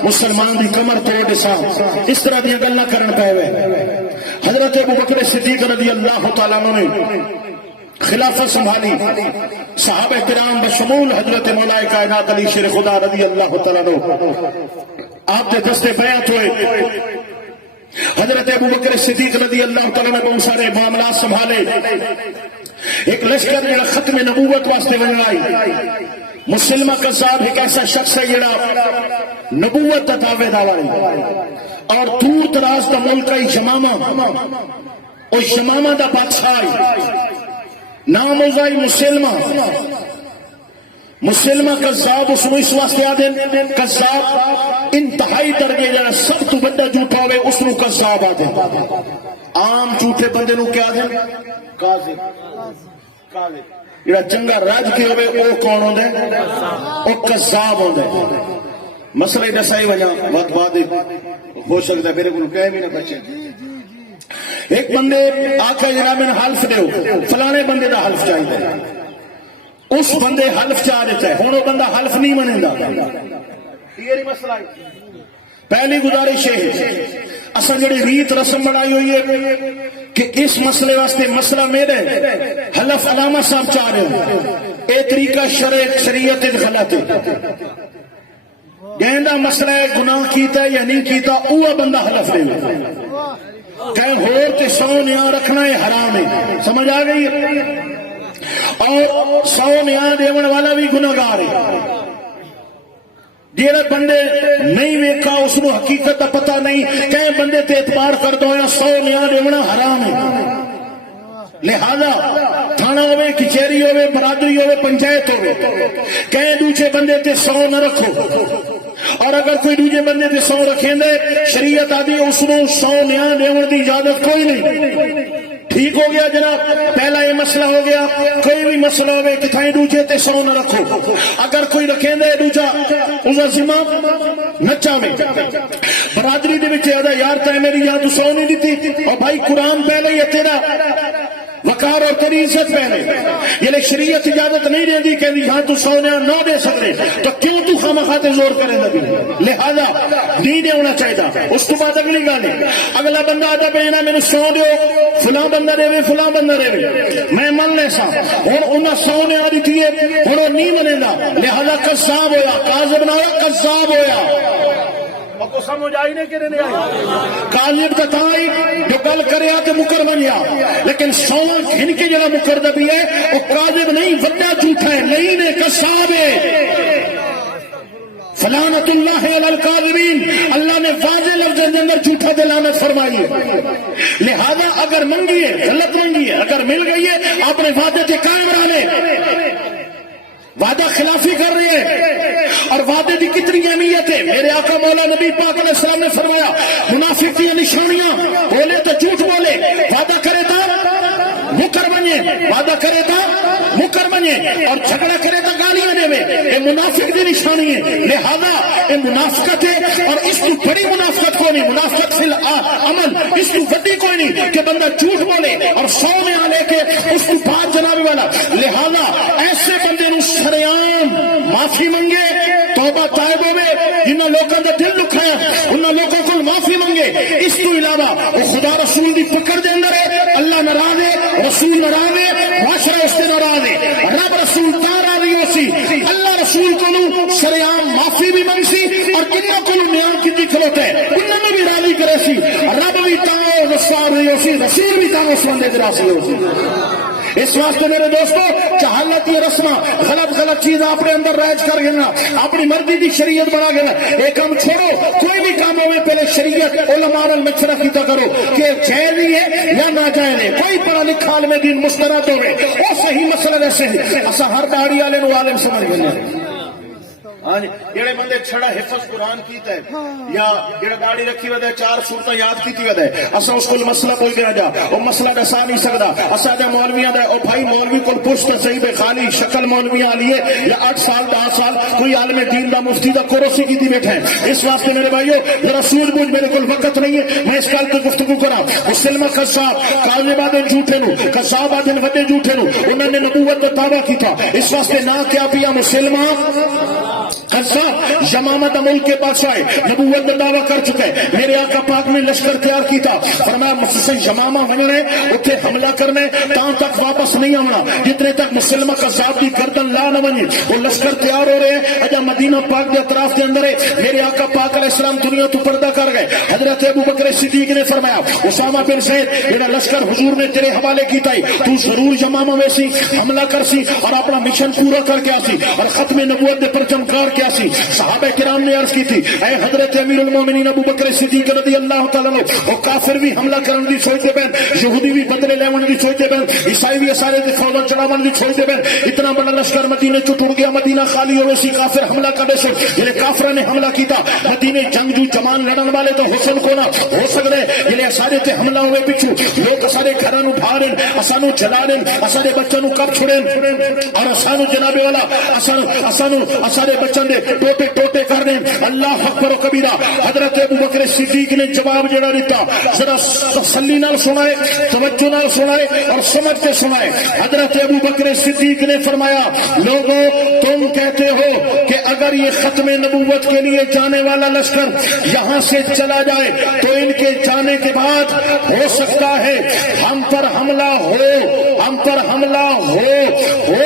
مسلمان دی کمر توڑ دساں. اس طرح دیاں گلاں کرن پے وے. حضرت ابو بکر صدیق رضی اللہ تعالیٰ عنہ نے خلافت سنبھالی. صحابہ کرام بشمول حضرت مولا کائنات علی شیر خدا رضی اللہ تعالیٰ عنہ آپ کے دستے بیعت ہوئے. حضرت ابو بکر صدیق رضی اللہ تعالیٰ نے بہت سارے معاملات سنبھالے. ایک لشکر جڑا ختم نبوت واسطے بنائی. مسلمہ قذاب ایک ایسا شخص ہے جڑا نبوت کا دعوے دار ہے اور دور دراز کا ملک ہے یمامہ. اور یمامہ دا بادشاہ نام ہوئی مسلمہ قذاب. اس کو اس واسطے آدھے قذاب انتہائی درجے جڑا سب تو بڑا جھوٹا ہوئے اس کو قذاب آدھے. عام جھوٹے بندے نو کیا دیں کاذب. جڑا چنگا راج کے ہوئے وہ کون ہوندے وہ قذاب ہوندے. مسئلہ دسائی وجہ وقت بعد ہو سکتا ہے میرے کو ٹائم ہی نہ بچے. ایک بندے آقا جناب نے حلف دیو فلانے بندے دا حلف چاہیے. اس بندے حلف چاہ دیتا ہے. ہوں وہ بندہ حلف نہیں منے گا. یہ مسئلہ ہے. پہلی گزارش ہے اصل جڑی ریت رسم بنائی ہوئی ہے کہ اس مسئلے واسطے مسئلہ میرے حلف علامہ صاحب چاہ رہے ہو. اے طریقہ شریعت غلط ہے. گہندا مسئلہ ہے گناہ کیتا ہے یا نہیں کیتا وہ بندہ حلف دے. کہیں ہور تے 100 نیا رکھنا ہے حرام ہے، سمجھ آ گئی ہے؟ اور 100 نیا دیون والا بھی گناہگار ہے۔ جیڑا بندے نہیں ویکھا اس کو حقیقت کا پتہ نہیں، کہیں بندے تے اعتبار کر دو یا 100 نیا دیونا حرام ہے۔ لہذا تھانہ ہوئے، کچہری ہوئے، برادری ہوئے، پنچایت ہوئے، کہیں دوسرے بندے تے 100 نہ رکھو، اور اگر کوئی دوسرے بندے تے 100 رکھیں دے شریعت آدھی اس کو 100 نیا دیون دی اجازت کوئی نہیں۔ ٹھیک ہو گیا جناب، پہلا یہ مسئلہ ہو گیا۔ کوئی بھی مسئلہ ہوئے کہ تھائیں دوجے تے 100 نہ رکھو، اگر کوئی رکھیں دے دوجا اسا ذمہ نچا میں برادری دے وچ آدا یار تے میری یاد 100 نہیں دیتی، اور بھائی قرآن پہلے یہ تیرا وقار اور تیری عزت پہلے، یہ شریعت اجازت نہیں دے دی کہ یہاں تو 100 نہ دے سکتے، تو کیوں تو خامخواہ زور کرے نبی؟ لہذا نہیں ہونا چاہیے۔ اس کو بعد اگلی گل ہے، اگلا بندہ آتا پہ نا میرے 100 دیو، فلاں بندہ دے فلاں بندہ دے، میں من لے سا ہوں انہیں 100 نے آ دیتی ہے، ہوں وہ نہیں منے گا، لہذا کذاب ہویا، کاذب نہ ہوا، کذاب ہویا۔ کو سمجھ آئی نہیں کہ نہیں آئی؟ کاذب کا تائی جو گل کرے آتے مکر بنیا، لیکن 100 گھن کے جگہ مکر دبی ہے وہ کاذب نہیں، وڈا جھوٹا ہے، نہیں نے کذاب ہے۔ فلانت اللہ علی الکاذبین، اللہ نے واضح لفظ اندر جھوٹا دے لعنت فرمائی ہے۔ لہذا اگر منگی ہے، غلط منگی ہے، اگر مل گئی ہے اپنے وعدے کے قائم رہنے۔ وعدہ خلافی کر رہی ہے، اور وعدے کی کتنی اہمیت ہے۔ میرے آقا مولا نبی پاک علیہ السلام نے فرمایا منافق کی نشانیاں، بولے تو جھوٹ بولے، وعدہ کرے تو مکر بنے، وعدہ کرے تو مکر بنے، اور جھگڑا کرے تو گالیاں دے، یہ منافق کی نشانی ہے۔ لہذا یہ منافقت ہے، اور اس کو بڑی منافقت کوئی نہیں، منافقت فی العمل اس کو بڑی کوئی نہیں کہ بندہ جھوٹ بولے اور 100 میں آ لے کے اس کو بات جنابی والا۔ لہذا ایسے بندے نو شریعام معافی منگے، توبہ طائب ہوئے، جنہاں لوگوں کا دل دکھایا انہاں لوگوں کو معافی منگے۔ اس کو علاوہ وہ خدا رسول دی پکڑ دے اندر ہے، اللہ ناراض ہے، رسول ناراض ہے، معاشرہ اس سے ناراض ہے، رب رسول تا راضی ہو سی، اللہ رسول کو شریعام معافی بھی منگ سی، اور جنہاں کو نیام کی کھلوتے ہیں انہاں نے بھی راضی کرے سی، رب بھی تاں رسوا رہی ہو سی، رسول بھی تاں اس بندے راضی ہو سی۔ اس واسطے میرے دوستو جہالت یہ رسمہ غلط چیز اپنے اندر رائج کر گنا، اپنی مرضی کی شریعت بنا گنا۔ ایک کام چھوڑو، کوئی بھی کام ہوئے پہلے شریعت علماء المشورہ کیتا کرو کہ جائز ہے یا ناجائز ہے۔ کوئی پڑھا لکھا عالم دین مستند ہوئے وہ صحیح مسئلہ ایسے ہے، اسا ہر داڑھی والے نو عالم سمجھ گئے۔ ہاں جی، جڑے بندے چھڑا حفظ قرآن کیتا ہے یا جڑا داڑھی رکھی ودا ہے 4 صورتیں یاد کیتی ودا ہے، اسا اس کو مسئلہ بول کے جا او مسئلہ دسا نہیں سکدا۔ اسا دے مولویاں دا او بھائی مولوی کو پوچھ تے صحیح بے خالی شکل مولوی علی ہے یا 8 سال 10 سال کوئی عالم دین دا مفتی دا کرسی کیتی بیٹھا ہے۔ اس واسطے میرے بھائیو ذرا سوجھ بوجھ، میرے کول وقت نہیں ہے میں اس گل تے گفتگو کراں۔ مسلمہ قذاب کاذب جھوٹے نو، قذاب دن وڈے جھوٹے نو انہوں نے نبوت دا دعویٰ کیتا، اس واسطے نہ کیا پیا مسلمہ قذاب یمامہ دا ملک کے بادشاہ نبوت دا دعویٰ کر چکے۔ میرے آقا پاک نے لشکر تیار کیتا، فرمایا مسلسل یمامہ ونجنے اتنے حملہ کرنے تاں تک واپس نہیں آنا جتنے تک مسلمہ قذاب دی گردن لا نہ ونجے۔ وہ لشکر تیار ہو رہے ہیں، اجا مدینہ پاک دے اطراف دے اندر ہے۔ میرے آقا پاک علیہ السلام دنیا تو پردہ کر گئے۔ حضرت ابو بکر صدیق نے فرمایا اسامہ بن زید میرا لشکر حضور نے تیرے حوالے کیتا ہے، تو ضرور یمامہ میں سی حملہ کر سی اور اپنا مشن پورا کر کے آسی اور ختم نبوت دے پرچم کار کے آسی۔ صحابہ کرام نے عرض کی تھی اے حضرت امیر المومنین ابو بکر صدیق رضی اللہ تعالیٰ عنہ، وہ کافر بھی حملہ کرن دی سوچتے پہن، یہودی بھی بدلے لیون دی سوچتے پہن، عیسائی بھی سارے دی فوجاں چڑھاون دی سوچتے پہن۔ اتنا بڑا لشکر مدینے چ ٹر گیا، مدینہ خالی ہوئے سی، کافر حملہ کرے سے جلے کافراں نے حملہ کیتا مدینے جنگجو جمان لڑن والے تو حسن کو نہ ہو سکدے جلے سارے تے حملہ ہوئے پچھو لوگ سارے گھراں نو بھارن، اسانو جلالن، اسارے بچاں نو کب چھڑن اور اسانو جناب والا اسانو اسارے بچاں دے ٹوٹے کر دیں۔ اللہ اکبر و کبیرہ۔ حضرت ابو بکر صدیق نے جواب جڑا دیتا ذرا تسلی نال سنائے، توجہ نال سنائے اور سمجھ کے سنائے۔ حضرت ابو بکر صدیق نے فرمایا لوگوں تم کہتے ہو کہ اگر یہ ختم نبوت کے لیے جانے والا لشکر یہاں سے چلا جائے تو ان کے جانے کے بعد ہو سکتا ہے ہم پر حملہ ہو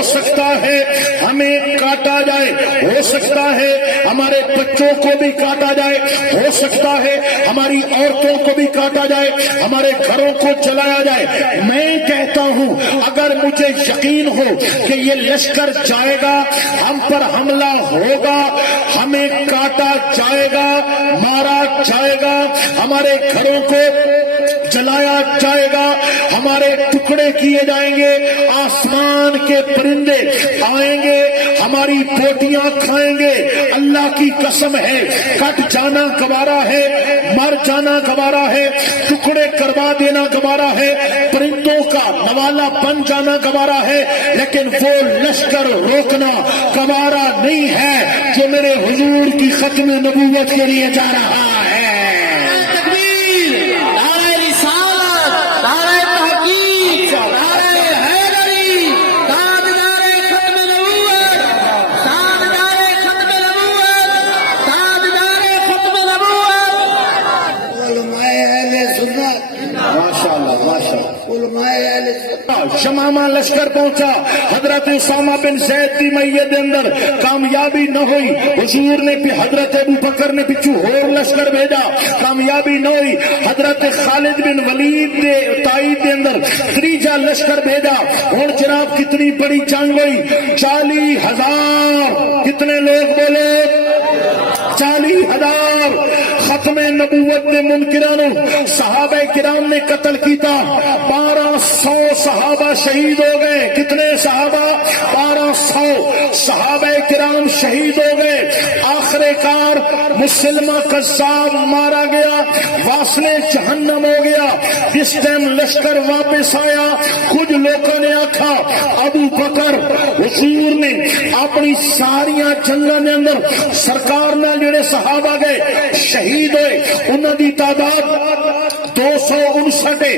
سکتا ہے ہمیں کاٹا جائے، ہو سکتا ہے ہمارے بچوں کو بھی کاٹا جائے، ہو سکتا ہے ہماری عورتوں کو بھی کاٹا جائے، ہمارے گھروں کو جلایا جائے۔ میں کہتا ہوں اگر مجھے یقین ہو کہ یہ لشکر جائے گا، ہم پر حملہ ہوگا، ہمیں کاٹا جائے گا، مارا جائے گا، ہمارے گھروں کو جلایا جائے گا، ہمارے ٹکڑے کیے جائیں گے، آسمان کے پرندے آئیں گے، ہماری بوٹیاں کھائیں گے، اللہ کی قسم ہے کٹ جانا گوارا ہے، مر جانا گوارا ہے، ٹکڑے کروا دینا گوارا ہے، پرندوں کا نوالا بن جانا گوارا ہے، لیکن وہ لشکر روکنا گوارا نہیں ہے جو میرے حضور کی ختم نبوت کے لیے جا رہا ہے۔ شمامہ لشکر پہنچا، حضرت اسامہ بن زید کی میت کے اندر کامیابی نہ ہوئی، حضور نے حضرت ابو بکر نے پچھو ہور لشکر بھیجا، کامیابی نہ ہوئی، حضرت خالد بن ولید کے تائید کے اندر تیجا لشکر بھیجا۔ اور جناب کتنی بڑی جنگ ہوئی، 40,000 کتنے لوگ بولے 40,000 ختم نبوت نے منکرانوں صحابہ کرام نے قتل کیتا، 1200 صحابہ شہید ہو گئے۔ کتنے صحابہ؟ 1200 صحابہ کرام شہید ہو گئے۔ آخر کار مسلمہ قذاب مارا گیا، واصل جہنم ہو گیا۔ جس ٹائم لشکر واپس آیا، کچھ لوگوں نے آکھا ابو بکر حضور نے اپنی ساریاں جنگاں دے اندر سرکار نال جڑے صحابہ گئے شہید ہوئے، انہاں دی تعداد 259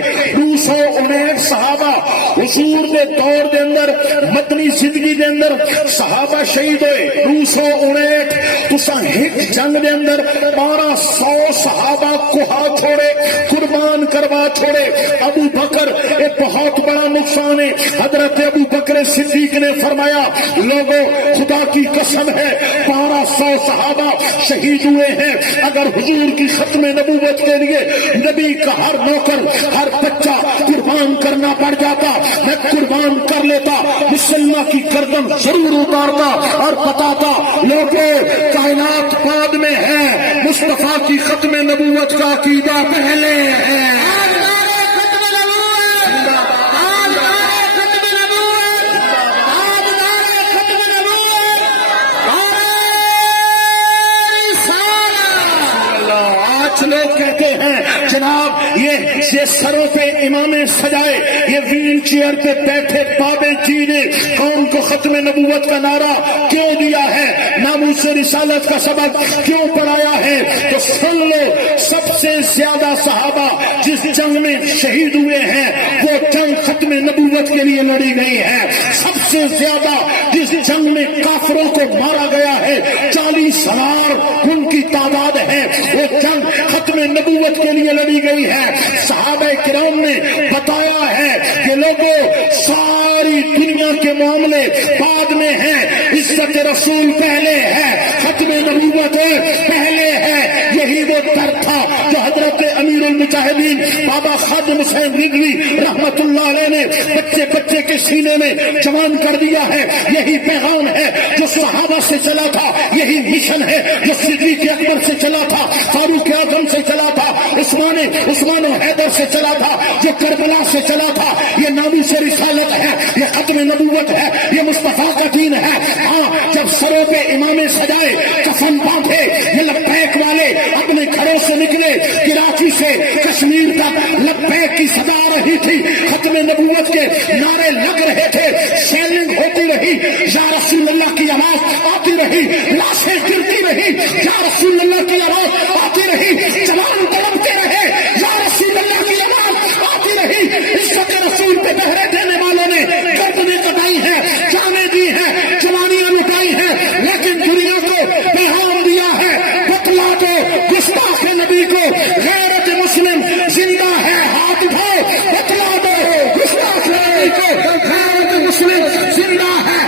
صحابہ حضور دے دور دے اندر مدنی زندگی دے اندر صحابہ شہید ہوئے 259۔ تساں ایک جنگ دے اندر 1200 صحابہ کوہا چھوڑے، قربان کروا چھوڑے۔ ابو بکر ایک بہت بڑا نقصان ہے۔ حضرت ابو بکر صدیق نے فرمایا لوگوں خدا کی قسم ہے 1200 صحابہ شہید ہوئے ہیں، اگر حضور کی ختم نبوت کے لیے نبی کا ہر نوکر ہر بچہ قربان کرنا پڑ جاتا میں قربان کر لیتا، مسلمہ کی گردن ضرور اتارتا اور بتاتا لوگوں کائنات بعد میں ہے، مصطفیٰ کی ختم نبوت کا عقیدہ پہلے ہے۔ لوگ کہتے ہیں جناب یہ سروں پہ امامیں سجائے، یہ ویل چیئر پہ بیٹھے بابے جی نے قوم کو ختم نبوت کا نعرہ کیوں دیا ہے، ناموس رسالت کا سبق کیوں پڑھایا ہے؟ تو سن لو، سب سے زیادہ صحابہ جس جنگ میں شہید ہوئے ہیں وہ جنگ ختم نبوت کے لیے لڑی گئی ہے۔ سب سے زیادہ جس جنگ میں کافروں کو مارا گیا ہے 40,000 ان کی تعداد ہے، وہ جنگ ختم نبوت کے لیے لڑی گئی ہے۔ صحابہ کرام نے بتایا ہے کہ لوگوں ساری دنیا کے معاملے بعد میں ہیں، عزت رسول پہلے ہے، ختم نبوت پہلے ہے۔ یہی وہ در تھا جو حضرت امیر المجاہدین بابا خادم حسین رضوی رحمت اللہ علیہ نے بچے بچے کے سینے میں جوان کر دیا ہے۔ یہی پیغام ہے جو صحابہ سے چلا تھا، یہی مشن ہے جو صدیق اکبر سے چلا تھا، فاروق اعظم سے چلا تھا، عثمان و حیدر سے چلا تھا، جو کربلا سے چلا تھا۔ یہ ناموس رسالت ہے، یہ ختم نبوت ہے، یہ مصطفیٰ کا دین ہے۔ ہاں جب سروں پہ امامیں سجائے، کفن باندھے، یہ لبیک والے اپنے گھروں سے نکلے، کراچی سے کشمیر تک لبیک کی صدا آ رہی تھی، ختم نبوت کے نعرے لگ رہے تھے، سیلنگ ہوتی رہی، یا رسول اللہ کی آواز آتی رہی، لاشیں گرتی رہی، یا رسول اللہ کی آواز آتی رہی، جوان تڑپتے رہے، یا رسول اللہ کی آواز آتی رہی۔ عزت رسول پہ پہرے دینے والوں نے گردنیں کٹائی ہیں، جانیں دی ہیں، جوانیاں لٹائی ہیں، لیکن دنیا کو پیغام دیا ہے بتلا دو گستاخ نبی کو غیرت مسلم زندہ ہے، ہاتھ اٹھاؤ، بتلا دو گستاخ نبی کو غیرت مسلم زندہ ہے۔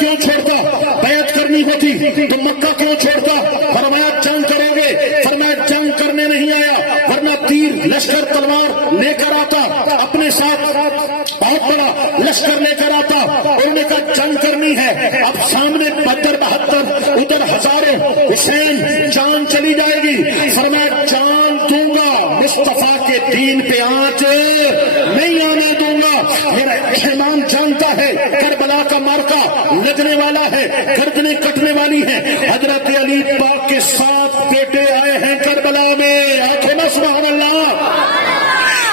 کیوں چھوڑتا؟ بیعت کرنی ہوتی تو مکہ کیوں چھوڑتا؟ فرمایا جنگ کرو گے، فرمایا جنگ کرنے نہیں آیا، ورنہ تیر لشکر تلوار لے کر آتا، اپنے ساتھ بہت بڑا لشکر لے کر آتا، انہوں نے کہا جنگ کرنی ہے، اب سامنے 72 ادھر ہزاروں، حسین جان چلی جائے گی، فرمایا جان دوں گا، مصطفیٰ کے دین پہ آنچ نہیں آنے دوں گا۔ میرا امام جانتا ہے کربلا کا مارکا لگنے والا ہے، گردنیں کٹنے والی ہیں۔ حضرت علی پاک کے 7 بیٹے آئے ہیں کربلا میں، آنکھیں نہ سبحان اللہ۔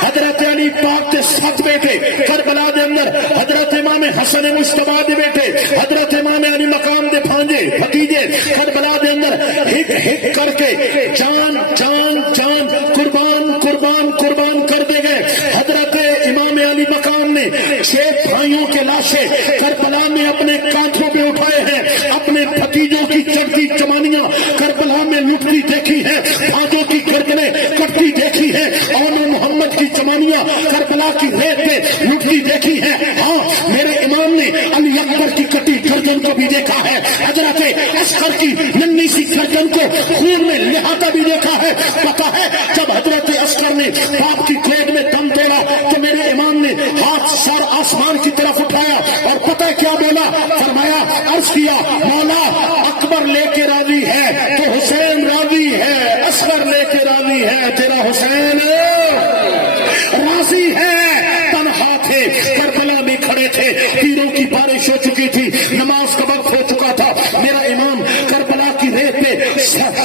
حضرت علی پاک کے 7 بیٹے کربلا دے اندر، حضرت امام حسن مصطفیٰ دے بیٹے، حضرت امام علی مقام دے بھانجے بھتیجے کربلا دے اندر ہک ہک کر کے جان جان جان قربان قربان قربان کر دے گئے۔ حضرت امام علی مقام نے 6 بھائیوں کے لاشیں کربلا میں اپنے کانٹوں پہ اٹھائے ہیں، اپنے بھتیجوں کی چڑھتی چمانیاں کربلا میں لٹتی دیکھی ہیں، بھانجوں کی گردنیں کٹتی دیکھی ہیں، اور محمد کی چمانیاں کربلا کی ریت پہ لٹتی دیکھی ہیں۔ ہاں میرے امام نے علی اکبر کی کٹی گردن کو بھی دیکھا ہے، حضرت عسکر کی ننھی سی گردن کو خون میں لہاتا بھی دیکھا ہے۔ پتا ہے جب حضرت عسکر نے باپ کی گود میں دم توڑا تو میرے امام نے ہاتھ سر آسمان کی طرف اٹھایا اور پتہ کیا بولا؟ فرمایا عرض کیا مولا اکبر لے کے راضی ہے تو حسین راضی ہے، عسکر لے کے راضی ہے تیرا حسین راضی ہے۔ تنہا تھے، کربلا میں کھڑے تھے، تیروں کی بارش ہو چکی تھی، نماز کا وقت ہو چکا تھا، میرا امام کربلا کی ریت پہ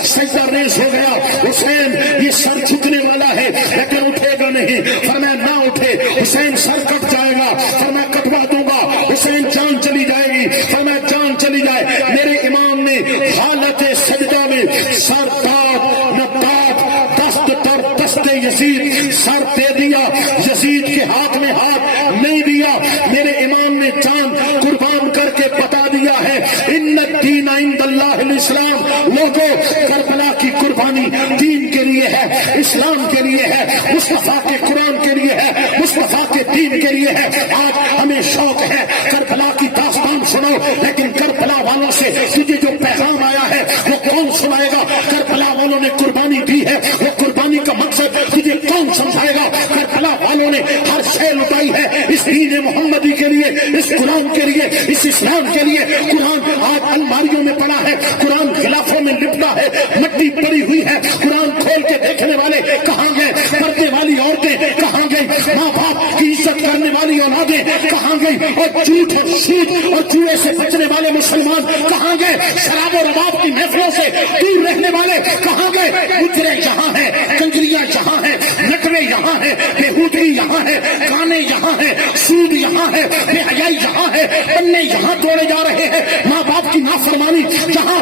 سجدہ ریز ہو گیا۔ حسین یہ سر جھکنے والا ہے لیکن اٹھے گا نہیں، فرمایا نہ اٹھے، حسین سر کٹ جائے گا، فرمایا کٹوا دوں گا، حسین جان چلی جائے گی، فرمایا جان چلی جائے۔ میرے امام نے حالت سجدہ میں سر داد نہ داد، دست در دست یزید، سر دے دیا، یزید کے ہاتھ میں ہاتھ نہیں دیا۔ میرے امام نے جان قربان کر کے بتا دیا ہے ان الدین عند اللہ الاسلام۔ لوگوں کربلا کی قربانی دین کے لیے ہے، اسلام کے لیے ہے، مصطفیٰ کے قرآن کے لیے ہے، مصطفیٰ کے دین کے لیے ہے۔ آج ہمیں شوق ہے کربلا کی داستان سنو، لیکن کربلا والوں سے تجھے جو پیغام آیا ہے وہ کون سنائے گا؟ کربلا والوں نے قربانی دی ہے، وہ قربانی کا مقصد تجھے کون سمجھائے گا؟ کربلا والوں نے ہر شے لٹائی ہے اس دین محمدی کے لیے، اس قرآن کے لیے، اس اسلام کے لیے۔ قرآن آج الماریوں میں پڑا ہے، قرآن غلافوں میں لپٹا ہے، مٹی پڑی ہوئی ہے، قرآن کھول کے دیکھنے والے کہاں گئے؟ پردے والی عورتیں کہاں گئی؟ ماں باپ کی عزت کرنے والی اولادیں کہاں گئی؟ اور جھوٹ اور سود اور جوئے سے بچنے والے مسلمان کہاں گئے؟ شراب و رباب کی محفلوں سے دور رہنے والے کہاں گئے؟ مجرے یہاں ہیں، کنجریاں یہاں ہیں، نٹوے یہاں ہیں، بےہودگی یہاں ہے، گانے یہاں ہیں، سود یہاں ہے، بے حیائی یہاں ہے، پنے یہاں توڑے جا رہے ہیں، ماں باپ کی نافرمانی جہاں۔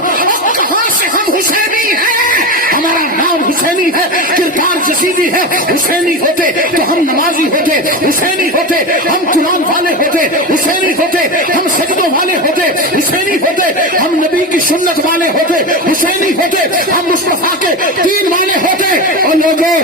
کہاں سے ہم حسینی ہیں؟ ہمارا نام حسینی ہے، کردار یزیدی ہے۔ حسینی ہوتے تو ہم نمازی ہوتے، حسینی ہوتے ہم قرآن والے ہوتے، حسینی ہوتے ہم سجدوں والے ہوتے، حسینی ہوتے ہم نبی کی سنت والے ہوتے، حسینی ہوتے ہم مصطفیٰ کے دین والے ہوتے۔ اور لوگوں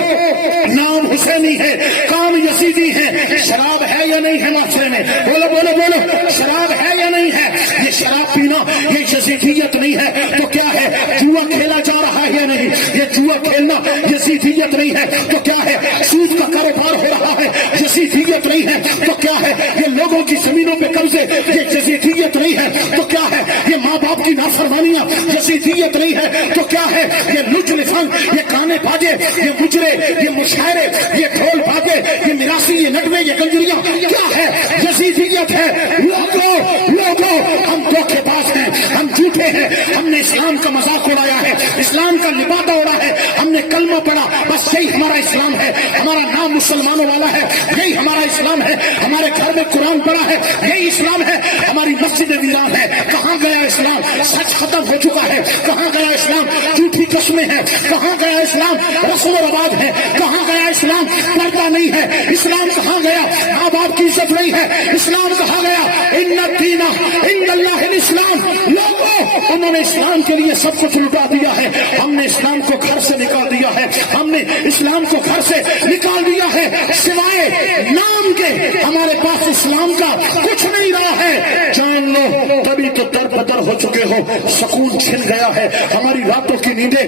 نام حسینی ہے، کام یزیدی ہے۔ شراب ہے یا نہیں ہے معاشرے میں؟ بولو بولو بولو، شراب ہے یا نہیں ہے؟ یہ شراب پینا یہ یزیدیت نہیں ہے تو کیا ہے؟ جوا کھیلا جا رہا ہے یا نہیں؟ یہ جوا کھیلنا یزیدیت نہیں ہے تو کیا ہے؟ سود کا کاروبار ہو رہا ہے یزیدیت نہیں ہے تو کیا ہے؟ یہ لوگوں کی زمینوں پہ قبضے یہ یزیدیت نہیں ہے تو کیا ہے؟ یہ ماں باپ کی نافرمانیاں یزیدیت نہیں ہے تو کیا ہے؟ یہ لچ لفن، یہ گانے باجے، یہ مجرے، یہ مشاعرے، یہ ڈھول باجے، یہ میراثی، یہ نغمے، یہ گنجریاں کیا ہے؟ یزیدیت ہے۔ لوگوں ہم دھوکے باز ہیں، ہم جھوٹے ہیں، ہم نے اسلام کا مذاق اڑایا ہے، اسلام کا لبادہ اڑا ہے، ہم نے کلمہ پڑھا، بس یہی ہمارا اسلام ہے، ہمارا نام مسلمانوں والا ہے، یہی ہمارا اسلام ہے، ہمارے گھر میں قرآن پڑھا ہے، یہی اسلام ہے، ہماری مسجد ویران ہے۔ کہاں گیا اسلام؟ سچ ختم ہو چکا ہے۔ کہاں گیا اسلام؟ جھوٹی قسمیں ہیں۔ کہاں گیا اسلام؟ رسم و رواج ہے۔ کہاں گیا اسلام؟ پردہ نہیں ہے۔ اسلام کہاں گیا؟ ماں باپ کی عزت نہیں ہے۔ اسلام کہاں گیا؟ ان الدین عند اللہ الاسلام۔ لوگوں انہوں نے اسلام کے لیے سب کچھ لٹا دیا ہے. ہم نے اسلام کو گھر سے نکال دیا ہے, ہم نے اسلام کو گھر سے نکال دیا ہے, سوائے نام کے ہمارے پاس اسلام کا کچھ نہیں رہا ہے. جان لو تبھی تو در بدر ہو چکے ہو, سکون چھن گیا ہے, ہماری راتوں کی نیندیں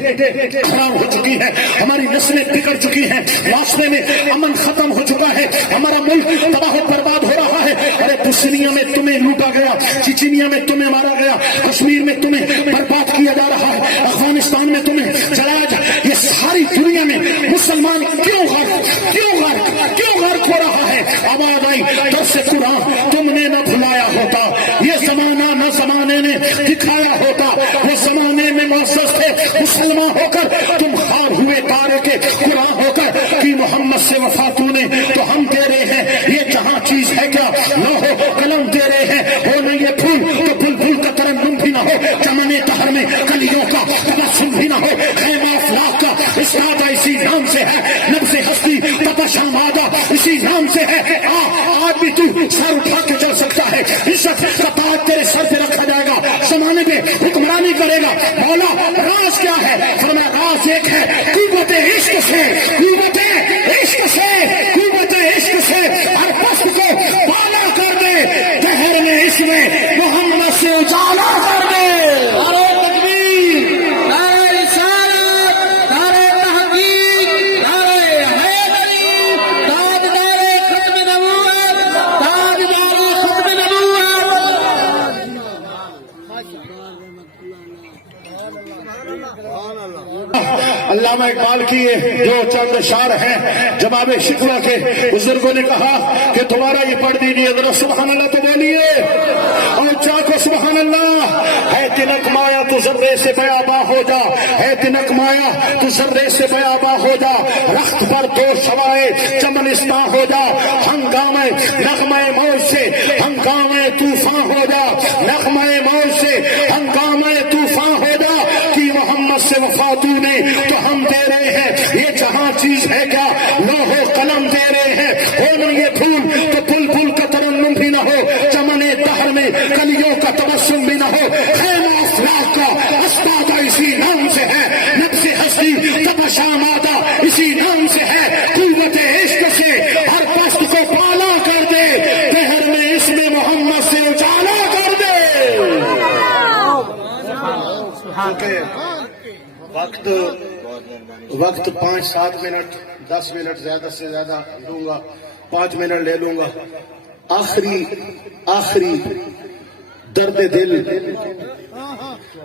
خراب ہو چکی ہیں, ہماری نسلیں بگڑ چکی ہیں, معاشرے میں امن ختم ہو چکا ہے, ہمارا ملک تباہ و برباد ہو رہا ہے. ارے بوسنیا میں تمہیں لوٹا گیا, چچینیا میں تمہیں مارا گیا, کشمیر میں تمہیں برباد کیا جا رہا ہے, افغانستان میں تمہیں جلایا جا. یہ ساری دنیا میں مسلمان کیوں غرق ہو رہا ہے؟ آواز آئی درس قرآن تم نے نہ بھلایا ہوتا, یہ زمانہ نہ زمانے نے دکھایا ہوتا, وہ زمانے میں معزز تھے مسلمان ہو کر, تم ہار ہوئے تارے کے قرآن ہو کر کہ محمد سے وفا تو نے تو ہم تیرے ہیں. یہ جہاں چیز ہے کیا لوح و قلم تیرے ہیں, ہو نہ یہ پھول تو بلبل کا ترنم بھی نہ ہو, چمن طہر میں کلیوں کا تبسم بھی نہ ہو, خیمہ افلاق کا استاد اسی نام سے ہے, نبض ہستی تپش آمادہ اسی نام سے ہے. آج بھی تو سر اٹھا کے چل سکتا ہے, عزت کا تاج تیرے سر پہ رکھا جائے گا, زمانے میں حکمرانی کرے گا. مولا راز کیا ہے؟ فرمایا راز ایک ہے, قوت عشق سے, قوت عشق سے, قوت عشق سے ہر پست کو بالا کر دے, دہر میں اس میں محمد سے اجالا کر دے. علامہ اقبال کی جو چند اشعار ہیں جواب شکوہ کے, بزرگوں نے کہا کہ تمہارا یہ پڑھ دیجیے, ذرا سبحان اللہ تو بولیے, اور چاکو سبحان اللہ. ہے تنک مایا تو ذرے سے بیاباں ہو جا, ہے تنک مایا تو ذرے سے بیاباں ہو جا, رخت پر دو شوائے چمنستاں ہو جا, ہنگامے نغمے موج سے ہنگامے طوفان ہو جا, نغمے موج سے ہنگامے طوفان ہو جا, کہ محمد سے وفا تو نے تو ہم دے رہے ہیں. یہ جہاں چیز ہے کیا لوح و قلم دے رہے ہیں, ہو نہ یہ پھول تو بلبل کا ترنم بھی نہ ہو, چمن دہر میں کلیوں کا تبسم بھی نہ ہو, خیمہ افلاق کا استاد اسی نام سے ہے, نبض ہستی تپش آمادہ اسی نام سے ہے, قوت عشق سے ہر پست کو پالا کر دے, دہر میں اس میں محمد سے اجالا کر دے. وقت 5-7 منٹ 10 منٹ زیادہ سے زیادہ لوں گا, 5 منٹ لے لوں گا. آخری درد دل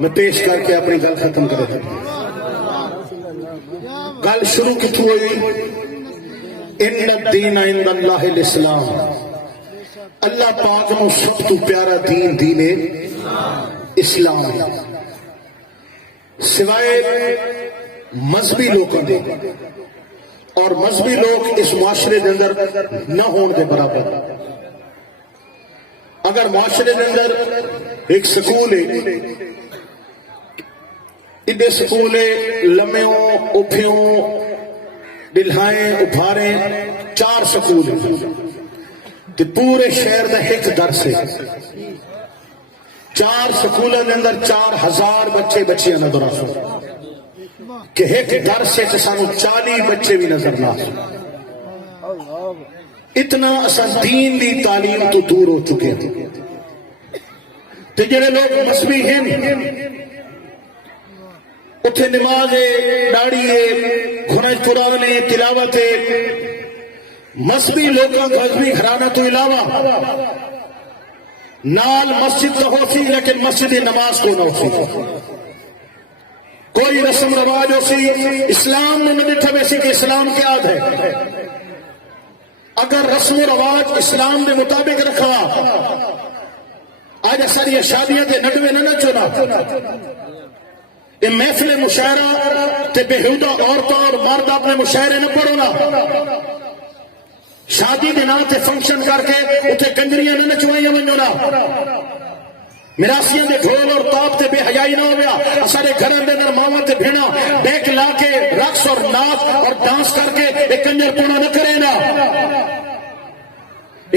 میں پیش کر کے اپنی گل ختم کر دوں. گل شروع کتوں ہوئی؟ ان الدین عند اللہ الاسلام, اللہ پاک نو سب تو پیارا دین دین اسلام ہے, سوائے مذہبی لوگوں دے, اور مذہبی لوگ اس معاشرے دے اندر نہ ہون دے برابر. اگر معاشرے دے اندر ایک سکول ہے, ایڈے سکول ہے, لمیوں اپھیوں ڈلہائیں ابھاریں, 4 سکول ہیں, تے پورے شہر دا ایک درس ہے. 4 سکولوں کے اندر 4000 بچے بچیاں نظر آ کہ ایک درس سے سانو 40 بچے بھی نظر نہ آ. اتنا اساں دین دی تعلیم تو دور ہو چکے ہیں. تے جڑے لوگ مذہبی ہیں اتنے نماز ہے, داڑھی ہے, گھنج قرآن ہے, تلاوت ہے. مذہبی لوگوں مذہبی گھرانہ تو علاوہ نال مسجد تو ہو سی, لیکن مسجد نماز کو نہ ہو سی. کوئی رسم رواج ہو سی, اسلام نے نہیں تھا ویسے کہ اسلام کیا ہے. اگر رسم و رواج اسلام کے مطابق رکھا, آج ساری شادیاں تے نڈوے نہ نچونا, یہ محفل مشاعرہ تے بےہودہ عورتوں اور مرد اپنے مشاعرے نہ پڑھونا, شادی کے نام تے فنکشن کر کے اتنے کنجریاں نہ نچوائیاں ونجونا, میراسیاں دے ڈھول اور تاپ تے بے حیائی نہ ہو گیا. سارے گھروں کے اندر ماواں تے بہنا بیک لا کے رقص اور ناچ اور ڈانس کر کے ایک کنجر پونا نہ کرے نا.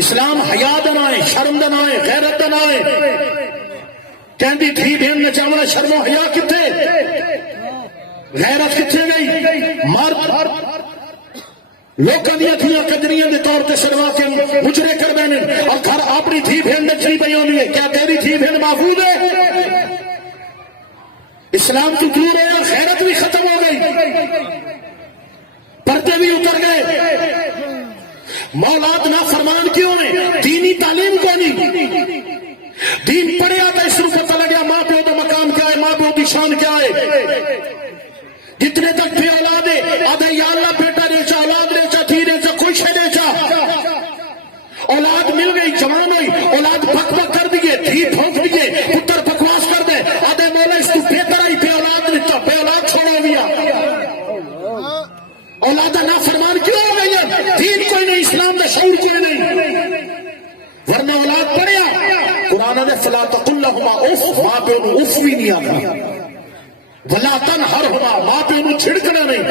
اسلام حیا دا نہ ہے, شرم دا نہ ہے, غیرت دا نہ ہے. کہندی تھی بہن نچاونا شرم و حیا کتھے غیرت کتھے گئی مرد لوکاں دیاں دھیاں کجریاں دے طور تے سڑوا کے مجرے کر دینے اور گھر اپنی دھی بہن نچنی پئی ہوندی ہے کیا تیری دھی بہن محفوظ ہے اسلام تو دور ہوا غیرت بھی ختم ہو گئی پردے بھی اتر گئے مولاد نافرمان کیوں نے دینی تعلیم کو نہیں دین پڑھیا تو اس کو پتہ لگیا ماں پیو کا مقام کیا ہے ماں پیو کی شان کیا ہے جتنے تک بھی اولاد ہے آدھے یا اللہ بیٹا ریچا اولاد ریچا تھی ریچا کوئی شے ریچا اولاد مل گئی جوان ہوئی اولاد بک بک کر دیے تھی ٹھوک دیے پتر بکواس کر دے آدھے مولا اس کو بہتر آئی بے اولاد دیتا بے اولاد چھوڑا گیا اولاد نافرمان کیوں ہو گئی ہے دین کوئی نہیں اسلام کا شعور کیوں نہیں ورنہ اولاد پڑھیا قرآن نے فلا تقل لهما اف ماں پہ انہوں اف بھی نہیں آتا ولا تنہرهما ماں پہ انہوں چھڑکنا نہیں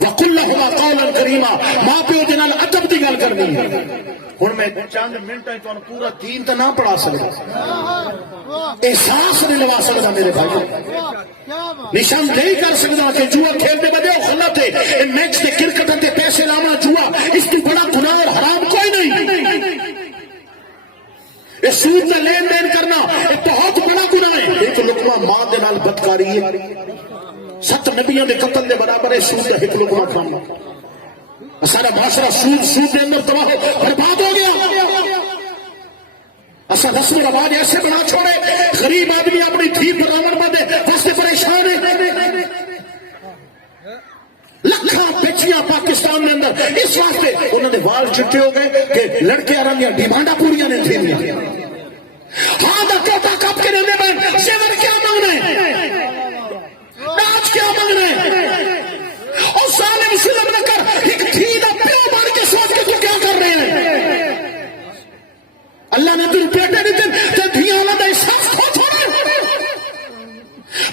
وقل لهما قولا کریما ماں پہ دے نال ادب دی گل کرنی ہے ہن میں چند منٹاں تو پورا دین تے نہ پڑھا سکدا احساس نہیں لوا سکدا میرے بھائی نشان نہیں کر سکدا کہ جوا کھیلتے بدے غلط ہے میچ تے کرکٹ تے پیسے لانا جوا اس کی بڑا گناہ اور حرام کوئی نہیں اس سود میں لین دین کرنا ایک بہت بڑا گناہ ہے ایک لقمہ ماں دے نال بدکاری ہے 7 نبیوں دے قتل دے برابر ہے سود دے ایک لقمہ کھانا سارا معاشرہ سود دے اندر تباہ برباد ہو گیا اصل رسم و رواج ایسے بنا چھوڑے غریب آدمی اپنی دھی بناون بندے واسطے پریشان ہے لکھاں بچیاں پاکستان میں اندر اس واسطے انہوں نے وال چٹے ہو گئے کہ لڑکے آرام ڈیمانڈا پوریا نے تھی ہاں دا کوٹا کپ کے رہنے میں سیور کیا مانگنا ہے ناچ کیا مانگنا ہے اور سالے مسلم نہ کر ایک تھی دا پیو مار کے سوچ کے تو کیا کر رہے ہیں اللہ نے تجھے بیٹے دیتے تے دھیاں اللہ دا احساس کھو چھوڑا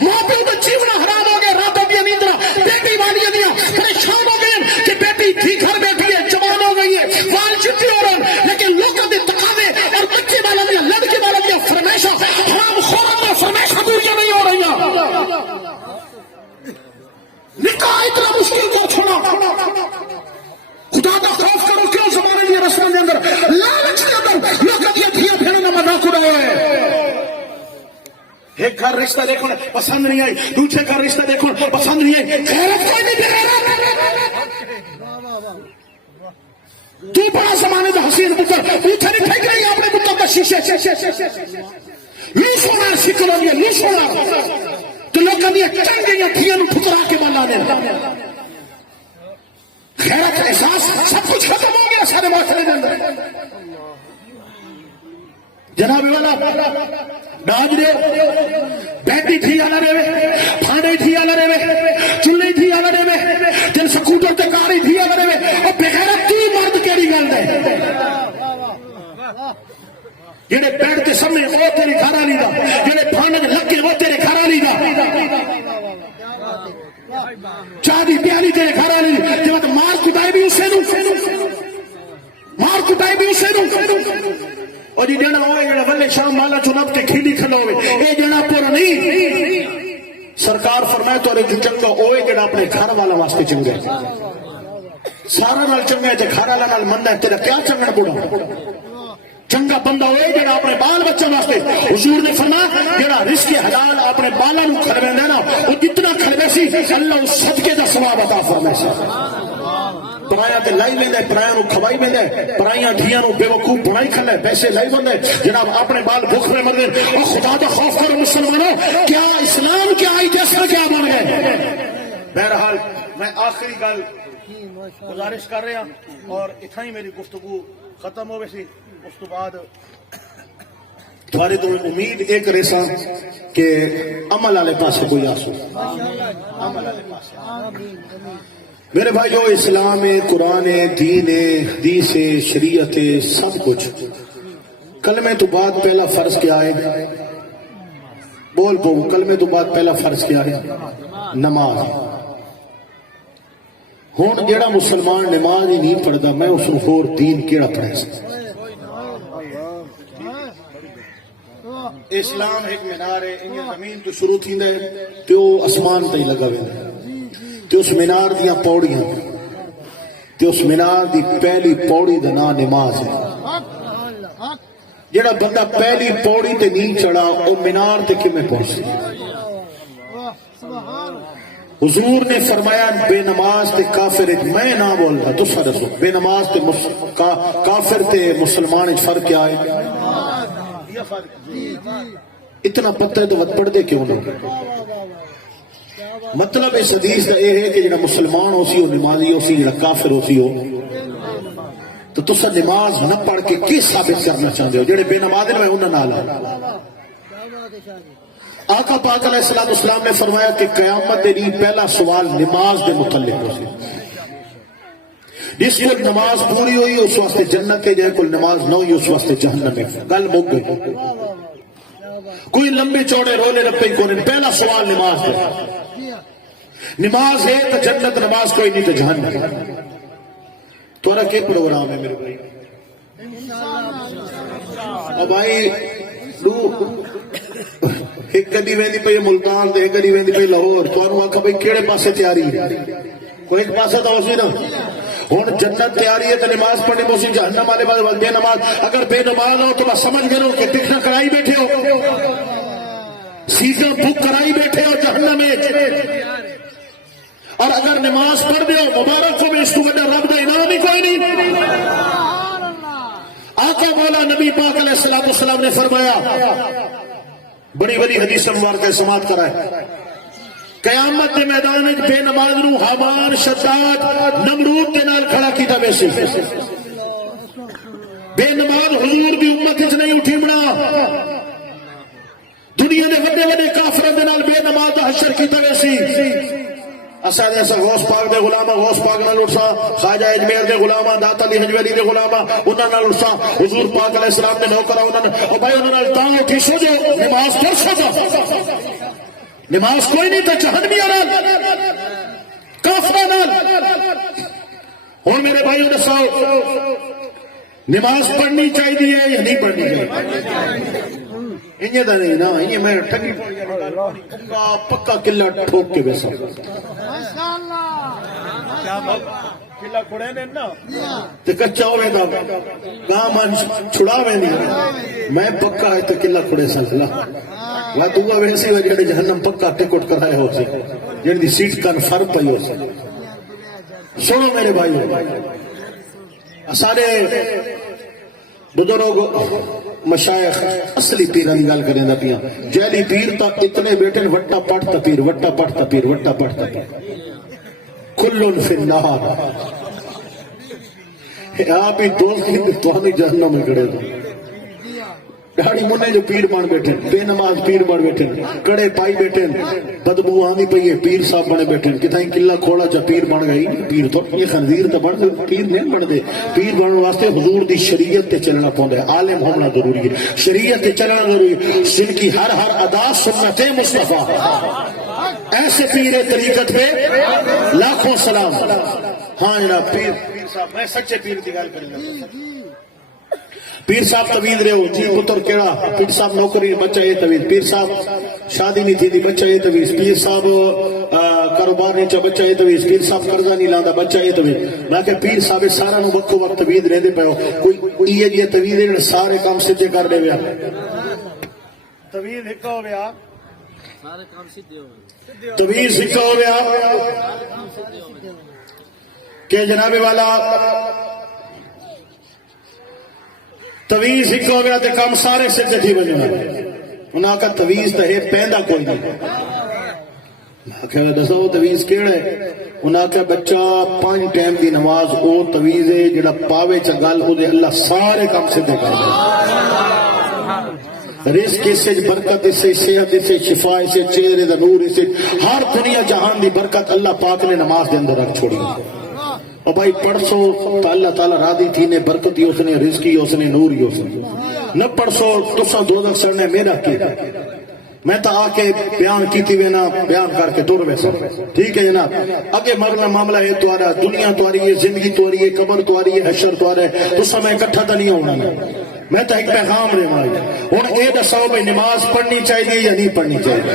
ماں پیو دا جیونا حرام ہو گیا راتوں بھی نیندرا بیٹی والی دیا پریشان ہو گئے کہ بیٹی تھی گھر بیٹھی ہے جوان ہو گئی ہے وال چٹی ہو رہا لیکن لوگوں کے تقاضے اور بچے والا دیا لڑکے والا دیا فرمائشاں حرام خوروں میں فرمائشاں دوریاں نہیں ہو رہی نکاح اتنا مشکل کر چھوڑا خدا کا خوف کرو کیوں زمانے میں رسموں کے اندر لالچ کے اندر لوگوں کی دھیاں پھیرنا مذاق اڑا ہے ایک گھر رشتہ دیکھو پسند نہیں آئی دوسرے گھر رشتہ دیکھو پسند نہیں آئی غیرت کوئی نہیں تو بڑا زمانے میں حسین پتر اوچھا نہیں پھینک رہی اپنے پتر کا شیشے لوس ہونا سکھ لوگ لوس ہونا تو لوگ کبھی چنگ گئی دھیاں ٹھکرا کے بنانے غیرت احساس سب کچھ ختم ہو گیا سارے معاشرے کے اندر جناب والا ڈاج رہے بیٹی تھی آنا رہے پھانے تھی آنا رہے چولہے تھی آنا رہے جن سکوٹر تے کاری تھی آنا رہے اور بغیرت تی مرد کیڑی گل ہے جڑے بیٹھ کے سامنے وہ تیری گھر والی دا جڑے پھانے لگے وہ تیرے گھر والی دا چاہ دی پیالی تیرے گھر والی جب مار کٹائی بھی اسے نو مار کٹائی بھی اسے نو اور جی جنا ہوئے جڑا ولے شام والا چنب کے کھیلی کھلو ہوئے اے جنا پورا نہیں سرکار فرمائے تو جو چنگا ہوئے جڑا اپنے گھر والا واسطے چنگا سارا نال چنگا ہے گھر والا نال مندا ہے تیرا کیا چنگا بڑا چنگا بندہ ہوئے جڑا اپنے بال بچہ واسطے حضور نے فرمایا جڑا رزق حلال اپنے بالاں نوں کھڑویندا نا او جتنا کھڑوے سی اللہ اس صدقے دا ثواب عطا فرمائے سی پرایا تے لائی ویندا ہے پرایا نوں کھوائی ویندا ہے پرائیاں دھیاں نوں بے وقوف بنائی کھڑا ہے پیسے لائی ویندا ہے جناب اپنے بال بھوک میں مر گئے او خدا دا خوف کرو مسلمانوں کیا اسلام کیا آئی جیسا کیا بن گئے بہرحال میں آخری گل گزارش کر رہا اور اتنا ہی میری گفتگو ختم ہو گئی اس تو بعد تھوڑی تو امید ایک ریسا کہ عمل والے پاس کوئی آسو عمل والے پاس میرے بھائی جو اسلام ہے قرآن ہے دین ہے حدیث ہے شریعت ہے سب کچھ کلمے تو بعد پہلا فرض کیا ہے بول بول کلمے تو بعد پہلا فرض کیا ہے نماز ہون جیڑا مسلمان نماز ہی نہیں پڑھتا میں اس کو ہور دین کیڑا پڑھے سکتا اسلام ایک مینار ہے، ان زمین تو شروع تھیندا ہے تے او اسمان تے لگا ویندا ہے، تے اس مینار دیاں پوڑیاں، تے اس مینار دی پہلی پوڑی دا نام نماز ہے۔ جڑا بندہ پہلی پوڑی تے نہیں چڑھا او مینار تے کیویں پہنچے؟ حضور نے فرمایا بے نماز تے کافر، میں نہ بولتا تو دسو بے نماز تے کافر تے مسلمان فرق کیا ہے؟ اتنا پتہ ہے تو وت پڑھ دے کیوں نہیں؟ مطلب اس حدیث کا یہ ہے کہ جڑا مسلمان ہو سی وہ نمازی ہو سی، جڑا کافر ہو سی ہو تو تسا نماز نہ پڑھ کے کی ثابت کرنا چاہتے ہو؟ جڑے بے نماز ہیں انہاں نال آقا پاک علیہ السلام نے فرمایا کہ قیامت دی پہلا سوال نماز دے متعلق ہو سی، جس کو نماز پوری ہوئی اس واسطے جنت ہے، جائے کوئی نماز نہ ہوئی اس واسطے جہنم ہے۔ گل مک گئی، کوئی لمبے چوڑے رولے رپے کو نہیں، پہلا سوال نماز ہے، نماز ہے تو جنت، نماز کوئی نہیں تو جہنم۔ تھوڑا کیا پروگرام ہے میرے بھائی؟ اب بھائی ایک گڈی ویندی پئی ملتان تے ایک گڈی ویندی پئی لاہور، تانوں آکھا بھئی کیڑے پاسے تیاری ہے؟ کوئی ایک پاسا تو اسی نا۔ ہن جنت تیاری ہے تو نماز پڑھنی موسی، جہنم والے بعد بے نماز۔ اگر بے نماز ہو تو بس سمجھ گئے ہو کہ ٹکنا کرائی بیٹھے ہو، سیٹاں بک کرائی بیٹھے ہو جہنم میں۔ اور اگر نماز پڑھ دیو مبارک کو میں اس کو بڑا رب دا انعام ہی کوئی نہیں۔ آقا مولا نبی پاک علیہ السلام نے فرمایا، بڑی بڑی حدیث مبارکہ سماعت کرائے، قیامت کے میدان میں بے نماز نو حامان، شداد، نمرود کے نال کھڑا کیتا ویسے۔ بے نماز حضور دی امت وچ نہیں اٹھی بنا، دنیا دے وڈے وڈے کافراں دے نال بے نماز دا حشر کیتا ویسی۔ اساں ایسا غوث پاک دے غلاماں، غوث پاک نال اٹھا، خواجہ اجمیر دے غلاماں، داتا علی حجویری دے غلاماں، انہاں نال اٹھا، حضور پاک علیہ السلام دے نوکر انہاں او بھائی انہاں نال تاں اٹھی سو جو نماز پڑھ سکو۔ نماز کوئی نہیں تو جہنمیاں نال، کافراں نال۔ ہن میرے بھائیو دساؤ نماز پڑھنی چاہیے یا نہیں پڑھنی چاہیے؟ انہیں دا نہیں نا، انہیں میں ٹھگی پکا قلعہ ٹھوک کے بیسا قلعہ کھڑے نے نا تے کچا ہوئے دا گاں من چھڑا ہوئے نہیں، میں پکا ہے تو قلعہ کھڑے سکلا وہ دعا ویسی ہو جڑے جہنم پکا ٹکٹ کرائے ہو سی، جن دی سیٹ کنفرم پئی ہو سی۔ سنو میرے بھائیو، سارے بزرگ مشائخ اصلی پیران کی گل کریں پیا، جیلی پیر تا اتنے بیٹھے وٹا پڑھتا پیر، وٹا پڑھتا پیر، وٹا پڑھتا پیر، کلن فی النار۔ آپ ہی دوست ہی توانی جہنم میں کڑے دو، داڑھی منے جو پیر بن بیٹھے، بے نماز پیر بن بیٹھے، کڑے پائی بیٹھے، بدبو آنی پئی ہے، پیر صاحب بنے بیٹھے، کتائیں قلعہ کھوڑا چا پیر بن گئی۔ پیر تو یہ خنزیر تو بن گئے، پیر نہیں بن دے۔ پیر بننے واسطے حضور دی شریعت تے چلنا پوندا ہے، عالم ہونا ضروری ہے، شریعت تے چلنا ضروری ہے، جن کی ہر ادا سنت مصطفیٰ۔ ایسے پیر طریقت پہ لاکھوں سلام۔ ہاں جناب پیر صاحب، میں سچے پیر کی گل کروں گا۔ پیر صاحب طویل رہے ہو جی پتر کیڑا، پیر صاحب نوکری بچہ یہ طویل، پیر صاحب شادی نہیں تھی دی بچہ یہ طویل، پیر صاحب کاروبار نہیں چا بچہ یہ طویل، پیر صاحب قرضہ نہیں لاندا بچہ یہ طویل۔ میں کہ پیر صاحب سارا نو وقت وقت طویل رہندے پے ہو، کوئی یہ طویل نے سارے کام سیدھے کر دے ویا، طویل ایک ہو گیا، سارے کام سیدھے ہو گئے، طویل سکھا ہو گیا کہ جناب والا تویز ایک ہو گیا تے کام سارے سے جدی بنے انہاں کا تویز تے پیندا کوئی نہیں۔ آخر دسو تویز کیڑا ہے؟ انہاں کا بچہ 5 ٹائم دی نماز او تویز ہے جڑا پاوے چ گل او دے اللہ سارے کام سیدھے کر دے، رزق سے برکت سے صحت سے شفا سے چہرے دا نور سے ہر دنیا جہان دی برکت اللہ پاک نے نماز دے اندر رکھ چھوڑی۔ اور بھائی پڑھسو تو اللہ تعالیٰ راضی تھی نے، برکت ہی اس نے، رزق ہی اس نے، نور ہی اس نے۔ نہ پڑھسو تساں دوزخ سڑنے میرا کی، میں تو آ کے بیان کیتی وینا بیان کر کے ٹر ویسا، ٹھیک ہے جناب۔ اگے مرنا معاملہ ہے توارا، دنیا تواری ہے، زندگی تواری ہے، قبر تواری ہے، حشر توارا ہے، تساں میں اکٹھا تو نہیں ہونا، میں تو ایک پیغام دے مائی ہوں یہ دسو بھائی نماز پڑھنی چاہیے یا نہیں پڑھنی چاہیے؟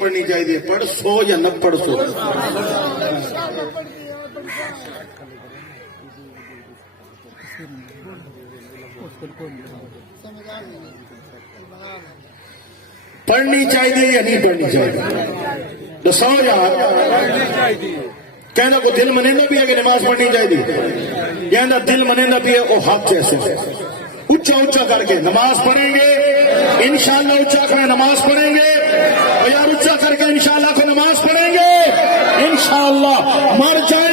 پڑھنی چاہیے، پڑھ سو یا نہ پڑھ سو؟ پڑھنی چاہیے یا نہیں پڑھنی چاہیے؟ دسو یار، کہنا کو دل منینا بھی ہے کہ نماز پڑھنی چاہیے، کہنا دل منینا بھی ہے وہ ہاتھ جیسے اچھا اچھا کر کے نماز پڑھیں گے انشاءاللہ، اچھا کر نماز پڑھیں گے اور یار اچھا کر کے انشاءاللہ کو نماز پڑھیں گے انشاءاللہ، مر جائے